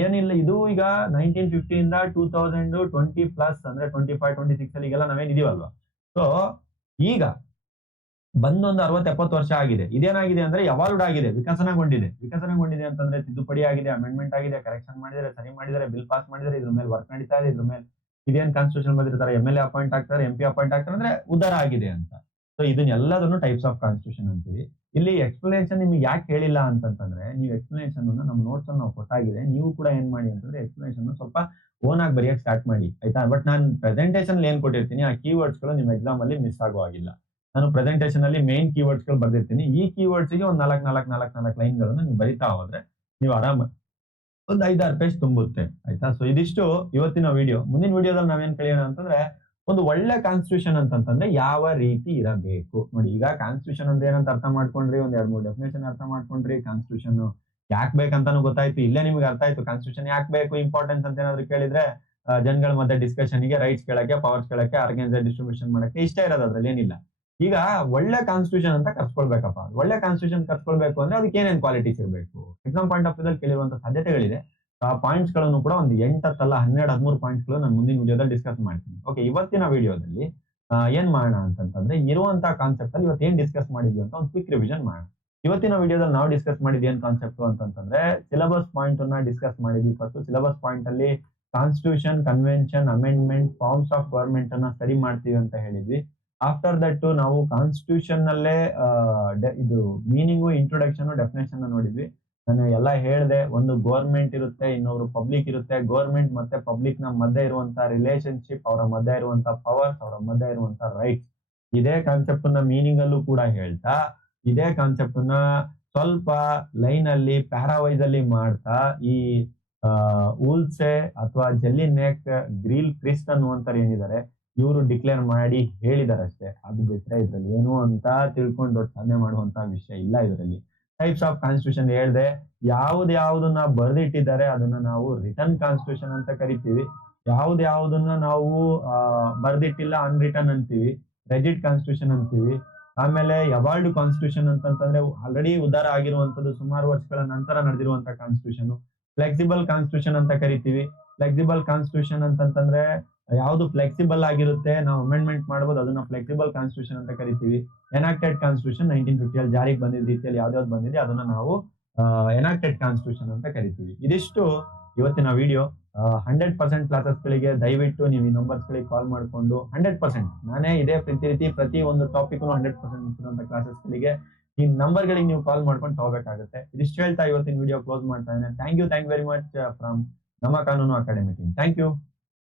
ಏನಿಲ್ಲ, ಇದು ಈಗ 1950 ಇಂದ 2020 ಪ್ಲಸ್ ಅಂದ್ರೆ 25, 26 ಅಲ್ಲಿ ಈಗೆಲ್ಲ ನಾವೇನಿದೀವಲ್ವಾ. ಸೊ ಈಗ ಬಂದೊಂದು 60-70 ವರ್ಷ ಆಗಿದೆ. ಇದೇನಾಗಿದೆ ಅಂದ್ರೆ ಎವಾಲ್ವ್ಡ್ ಆಗಿದೆ, ವಿಕಸನಗೊಂಡಿದೆ ಅಂತಂದ್ರೆ ತಿದ್ದುಪಡಿ ಆಗಿದೆ, ಅಮೆಂಡ್ಮೆಂಟ್ ಆಗಿದೆ, ಕರೆಕ್ಷನ್ ಮಾಡಿದರೆ, ಸರಿ ಮಾಡಿದರೆ, ಬಿಲ್ ಪಾಸ್ ಮಾಡಿದರೆ, ಇದ್ರ ಮೇಲೆ ವರ್ಕ್ ನಡೀತಾ ಇದೆ, ಇದ್ರ ಮೇಲೆ ಇದೇನ್ ಕಾನ್ಸ್ಟಿಟ್ಯೂಷನ್ ಬಂದಿರ್ತಾರೆ, ಎಂ ಎಲ್ ಎ ಅಪಾಯಿಂಟ್ ಆಗ್ತಾರೆ, ಎಂ ಪಿ ಅಪಾಯಿಂಟ್ ಆಗ್ತಾರೆ ಅಂದ್ರೆ ಉದಾರ ಆಗಿದೆ ಅಂತ. ಸೊ ಇದನ್ನೆಲ್ಲದನ್ನು ಟೈಪ್ಸ್ ಆಫ್ ಕಾನ್ಸ್ಟಿಟ್ಯೂಷನ್ ಅಂತೀವಿ. ಇಲ್ಲಿ ಎಕ್ಸ್ಪ್ಲನೇಷನ್ ನಿಮ್ಗೆ ಯಾಕೆ ಹೇಳಿಲ್ಲ ಅಂತಂತಂದ್ರೆ, ನೀವು ಎಕ್ಸ್ಪ್ಲನೇಷನ್ ನಮ್ಮ ನೋಟ್ಸ್ ಅನ್ನು ನಾವು ಕೊಟ್ಟಾಗಿದೆ. ನೀವು ಕೂಡ ಏನ್ ಮಾಡಿ ಅಂತಂದ್ರೆ ಎಕ್ಸ್ಪ್ಲನೇಷನ್ ಸ್ವಲ್ಪ ಓನ್ ಆಗಿ ಬರೆಯಕ್ ಸ್ಟಾರ್ಟ್ ಮಾಡಿ, ಆಯ್ತಾ. ಬಟ್ ನಾನು ಪ್ರೆಸೆಂಟೇಷನ್ ಏನ್ ಕೊಟ್ಟಿರ್ತೀನಿ ಆ ಕೀವರ್ಡ್ಸ್ ಗಳು ನಿಮ್ ಎಕ್ಸಾಮ್ ಅಲ್ಲಿ ಮಿಸ್ ಆಗೋ ಹಾಗಿಲ್ಲ. ನಾನು ಪ್ರೆಸೆಂಟೇಷನ್ ಅಲ್ಲಿ ಮೇನ್ ಕೀವರ್ಡ್ಸ್ ಗಳು ಬರ್ದಿರ್ತೀನಿ. ಈ ಕೀವರ್ಡ್ಸ್ ಗೆ ಒಂದ್ 4 ಲೈನ್ ಗಳನ್ನ ನೀವು ಬರಿತಾ ಹೋದ್ರೆ ನೀವು ಆರಾಮ ಒಂದು 5-6 ಪೇಜ್ ತುಂಬುತ್ತೆ, ಆಯ್ತಾ. ಸೊ ಇದಿಷ್ಟು ಇವತ್ತಿನ ವಿಡಿಯೋ. ಮುಂದಿನ ವಿಡಿಯೋದಲ್ಲಿ ನಾವೇನ್ ಕಲಿಯೋಣ ಅಂತಂದ್ರೆ, ಒಂದು ಒಳ್ಳೆ ಕಾನ್ಸ್ಟಿಟ್ಯೂಷನ್ ಅಂತಂತಂದ್ರೆ ಯಾವ ರೀತಿ ಇರಬೇಕು ನೋಡಿ. ಈಗ ಕಾನ್ಸ್ಟಿಟ್ಯೂಷನ್ ಅಂದ್ರೆ ಏನಂತ ಅರ್ಥ ಮಾಡ್ಕೊಂಡ್ರಿ, ಒಂದ್ 2-3 ಡೆಫಿನೇಷನ್ ಅರ್ಥ ಮಾಡ್ಕೊಂಡ್ರಿ. ಕಾನ್ಸ್ಟಿಟ್ಯೂಷನ್ ಯಾಕೆ ಬೇಕಂತಾನು ಗೊತ್ತಾಯ್ತು. ಇಲ್ಲೇ ನಿಮ್ಗೆ ಅರ್ಥ ಆಯ್ತು ಕಾನ್ಸ್ಟಿಟ್ಯೂಷನ್ ಯಾಕೆ ಬೇಕು, ಇಂಪಾರ್ಟೆನ್ಸ್ ಅಂತ ಏನಾದ್ರು ಕೇಳಿದ್ರೆ ಜನಗಳ ಮಧ್ಯೆ ಡಿಸ್ಕಷನ್ ಗೆ, ರೈಟ್ಸ್ ಕೇಳಕ್ಕೆ, ಪವರ್ಸ್ ಕೇಳಕ್ಕೆ, ಆರ್ಗನೈಸರ್ ಡಿಸ್ಟ್ರಿಬ್ಯೂಷನ್ ಮಾಡಕ್ಕೆ ಇಷ್ಟೇ ಇರೋದು, ಅದ್ರಲ್ಲಿ ಏನಿಲ್ಲ. ಈಗ ಒಳ್ಳೆ ಕಾನ್ಸ್ಟಿಟ್ಯೂಷನ್ ಅಂತ ಕರ್ಸ್ಕೊಳ್ಬೇಕಪ್ಪ. ಒಳ್ಳೆ ಕಾನ್ಸ್ಟಿಟ್ಯೂಷನ್ ಕರ್ಸ್ಕೊಳ್ಬೇಕು ಅಂದ್ರೆ ಅದಕ್ಕೆ ಏನೇನ್ ಕ್ವಾಲಿಟೀಸ್ ಇರಬೇಕು, ಎಕ್ಸಾಮ್ ಪಾಯಿಂಟ್ ಆಫ್ ವ್ಯೂದಲ್ಲಿ ಕೇಳಿರುವಂತ ಸಾಧ್ಯತೆಗಳಿದೆ. ಆ ಪಾಯಿಂಟ್ಸ್ ಗಳನ್ನು ಕೂಡ ಒಂದು 8 ಹತ್ತಲ್ಲ 12-13 ಪಾಯಿಂಟ್ಸ್ ಗಳು ನಾನು ಮುಂದಿನ ವಿಡಿಯೋದಲ್ಲಿ ಡಿಸ್ಕಸ್ ಮಾಡ್ತೀನಿ. ಓಕೆ, ಇವತ್ತಿನ ವಿಡಿಯೋದಲ್ಲಿ ಏನ್ ಮಾಡೋಣ ಅಂತಂತಂದ್ರೆ, ಇರುವಂತಹ ಕಾನ್ಸೆಪ್ಟ್ ಅಲ್ಲಿ ಇವತ್ತು ಏನ್ ಡಿಸ್ಕಸ್ ಮಾಡಿದ್ವಿ ಅಂತ ಒಂದು ಕ್ವಿಕ್ ರಿವಿಷನ್ ಮಾಡೋಣ. ಇವತ್ತಿನ ವಿಡಿಯೋದಲ್ಲಿ ನಾವು ಡಿಸ್ಕಸ್ ಮಾಡಿದ್ ಏನ್ ಕಾನ್ಸೆಪ್ಟ್ ಅಂತಂತಂದ್ರೆ, ಸಿಲೆಬಸ್ ಪಾಯಿಂಟ್ ಅನ್ನ ಡಿಸ್ಕಸ್ ಮಾಡಿದ್ವಿ. ಫಸ್ಟ್ ಸಿಲೆಬಸ್ ಪಾಯಿಂಟ್ ಅಲ್ಲಿ constitution, convention, amendment, forms of government ಅನ್ನ ಸ್ಟಡಿ ಮಾಡ್ತೀವಿ ಅಂತ ಹೇಳಿದ್ವಿ. ಆಫ್ಟರ್ ದಟ್ ನಾವು ಕಾನ್ಸ್ಟಿಟ್ಯೂಷನ್ ನಲ್ಲೇ ಇದು ಮೀನಿಂಗು, ಇಂಟ್ರೊಡಕ್ಷನ್, ಡೆಫಿನೇಷನ್ ನೋಡಿದ್ವಿ. ನಾನು ಎಲ್ಲ ಹೇಳ್ದೆ, ಒಂದು ಗೌರ್ಮೆಂಟ್ ಇರುತ್ತೆ, ಇನ್ನೊಬ್ರು ಪಬ್ಲಿಕ್ ಇರುತ್ತೆ. ಗೌರ್ಮೆಂಟ್ ಮತ್ತೆ ಪಬ್ಲಿಕ್ ನ ಮಧ್ಯೆ ಇರುವಂತ ರಿಲೇಶನ್ಶಿಪ್, ಅವರ ಮಧ್ಯೆ ಇರುವಂತ ಪವರ್ಸ್, ಅವರ ಮಧ್ಯೆ ಇರುವಂತ ರೈಟ್ಸ್, ಇದೇ ಕಾನ್ಸೆಪ್ಟ್ ನ ಮೀನಿಂಗ್ ಅಲ್ಲೂ ಕೂಡ ಹೇಳ್ತಾ, ಇದೇ ಕಾನ್ಸೆಪ್ಟ್ ನ ಸ್ವಲ್ಪ ಲೈನ್ ಅಲ್ಲಿ ಪ್ಯಾರಾವೈಸ್ ಅಲ್ಲಿ ಮಾಡ್ತಾ, ಈ ಊಲ್ಸೆ ಅಥವಾ ಜೆಲ್ಲಿನೆಕ್, ಗ್ರೀಲ್ ಕ್ರಿಸ್ಟ್ ಅನ್ನುವಂತಾರೆ ಏನಿದ್ದಾರೆ, ಇವರು ಡಿಕ್ಲೇರ್ ಮಾಡಿ ಹೇಳಿದಾರೆ ಅಷ್ಟೇ. ಅದು ಬಿಟ್ರೆ ಇದ್ರಲ್ಲಿ ಏನು ಅಂತ ತಿಳ್ಕೊಂಡು ದೊಡ್ಡ ಸಾಧನೆ ಮಾಡುವಂತ ವಿಷಯ ಇಲ್ಲ ಇದರಲ್ಲಿ. ಟೈಪ್ಸ್ ಆಫ್ ಕಾನ್ಸ್ಟಿಟ್ಯೂಷನ್ ಹೇಳ್ದೆ, ಯಾವ್ದನ್ನ ಬರ್ದಿಟ್ಟಿದ್ದಾರೆ ಅದನ್ನ ನಾವು ರಿಟರ್ನ್ ಕಾನ್ಸ್ಟಿಟ್ಯೂಷನ್ ಅಂತ ಕರಿತೀವಿ. ಯಾವ್ದನ್ನ ನಾವು ಬರ್ದಿಟ್ಟಿಲ್ಲ, ಅನ್ರಿಟರ್ನ್ ಅಂತೀವಿ, ರೆಜಿಡ್ ಕಾನ್ಸ್ಟಿಟ್ಯೂಷನ್ ಅಂತೀವಿ. ಆಮೇಲೆ ಎವಾಲ್ಡ್ ಕಾನ್ಸ್ಟಿಟ್ಯೂಷನ್ ಅಂತಂತಂದ್ರೆ ಆಲ್ರೆಡಿ ಉದಾರ ಆಗಿರುವಂತದ್ದು, ಸುಮಾರು ವರ್ಷಗಳ ನಂತರ ನಡೆದಿರುವಂತ ಕಾನ್ಸ್ಟಿಟ್ಯೂಷನ್. ಫ್ಲೆಕ್ಸಿಬಲ್ ಕಾನ್ಸ್ಟಿಟ್ಯೂಷನ್ ಅಂತ ಕರಿತೀವಿ. ಫ್ಲೆಕ್ಸಿಬಲ್ ಕಾನ್ಸ್ಟಿಟ್ಯೂಷನ್ ಅಂತಂತಂದ್ರೆ ಯಾವ್ದು ಫ್ಲೆಕ್ಸಿಬಲ್ ಆಗಿರುತ್ತೆ, ನಾವು ಅಮೆಂಡ್ಮೆಂಟ್ ಮಾಡಬಹುದು, ಅದನ್ನ ಫ್ಲೆಕ್ಸಿಬಲ್ ಕಾನ್ಸ್ಟಿಟ್ಯೂಷನ್ ಅಂತ ಕರಿತೀವಿ. ಎನಾಕ್ಟೆಡ್ ಕಾನ್ಸ್ಟಿಟ್ಯೂಷನ್ 1950 ಜಾರಿಗೆ ಬಂದಿದ್ದ ರೀತಿಯಲ್ಲಿ ಯಾವ್ದಾವ್ದು ಬಂದಿದೆ ಅದನ್ನ ನಾವು ಎನಾಕ್ಟೆಡ್ ಕಾನ್ಸ್ಟಿಟ್ಯೂಷನ್ ಅಂತ ಕರಿತೀವಿ. ಇದಿಷ್ಟು ಇವತ್ತಿನ ವಿಡಿಯೋ. 100% ಕ್ಲಾಸಸ್ ಗಳಿಗೆ ದಯವಿಟ್ಟು ನೀವು ಈ ನಂಬರ್ಸ್ ಗಳಿಗೆ ಕಾಲ್ ಮಾಡ್ಕೊಂಡು 100% ನಾನೇ ಇದೇ ರೀತಿ ಪ್ರತಿ ಒಂದು ಟಾಪಿಕ್ 100% ಕ್ಲಾಸಸ್ ಗಳಿಗೆ ಈ ನಂಬರ್ ಗಳಿಗೆ ನೀವು ಕಾಲ್ ಮಾಡ್ಕೊಂಡು ತಗೋಬೇಕಾಗುತ್ತೆ. ಇದಿಷ್ಟು ಹೇಳ್ತಾ ಇವತ್ತಿನ ವಿಡಿಯೋ ಕ್ಲೋಸ್ ಮಾಡ್ತಾ ಇದ್ದೇನೆ. Thank you very much from ನಮ್ಮ ಕಾನೂನು ಅಕಾಡೆಮಿ ಟೀಮ್. Thank you.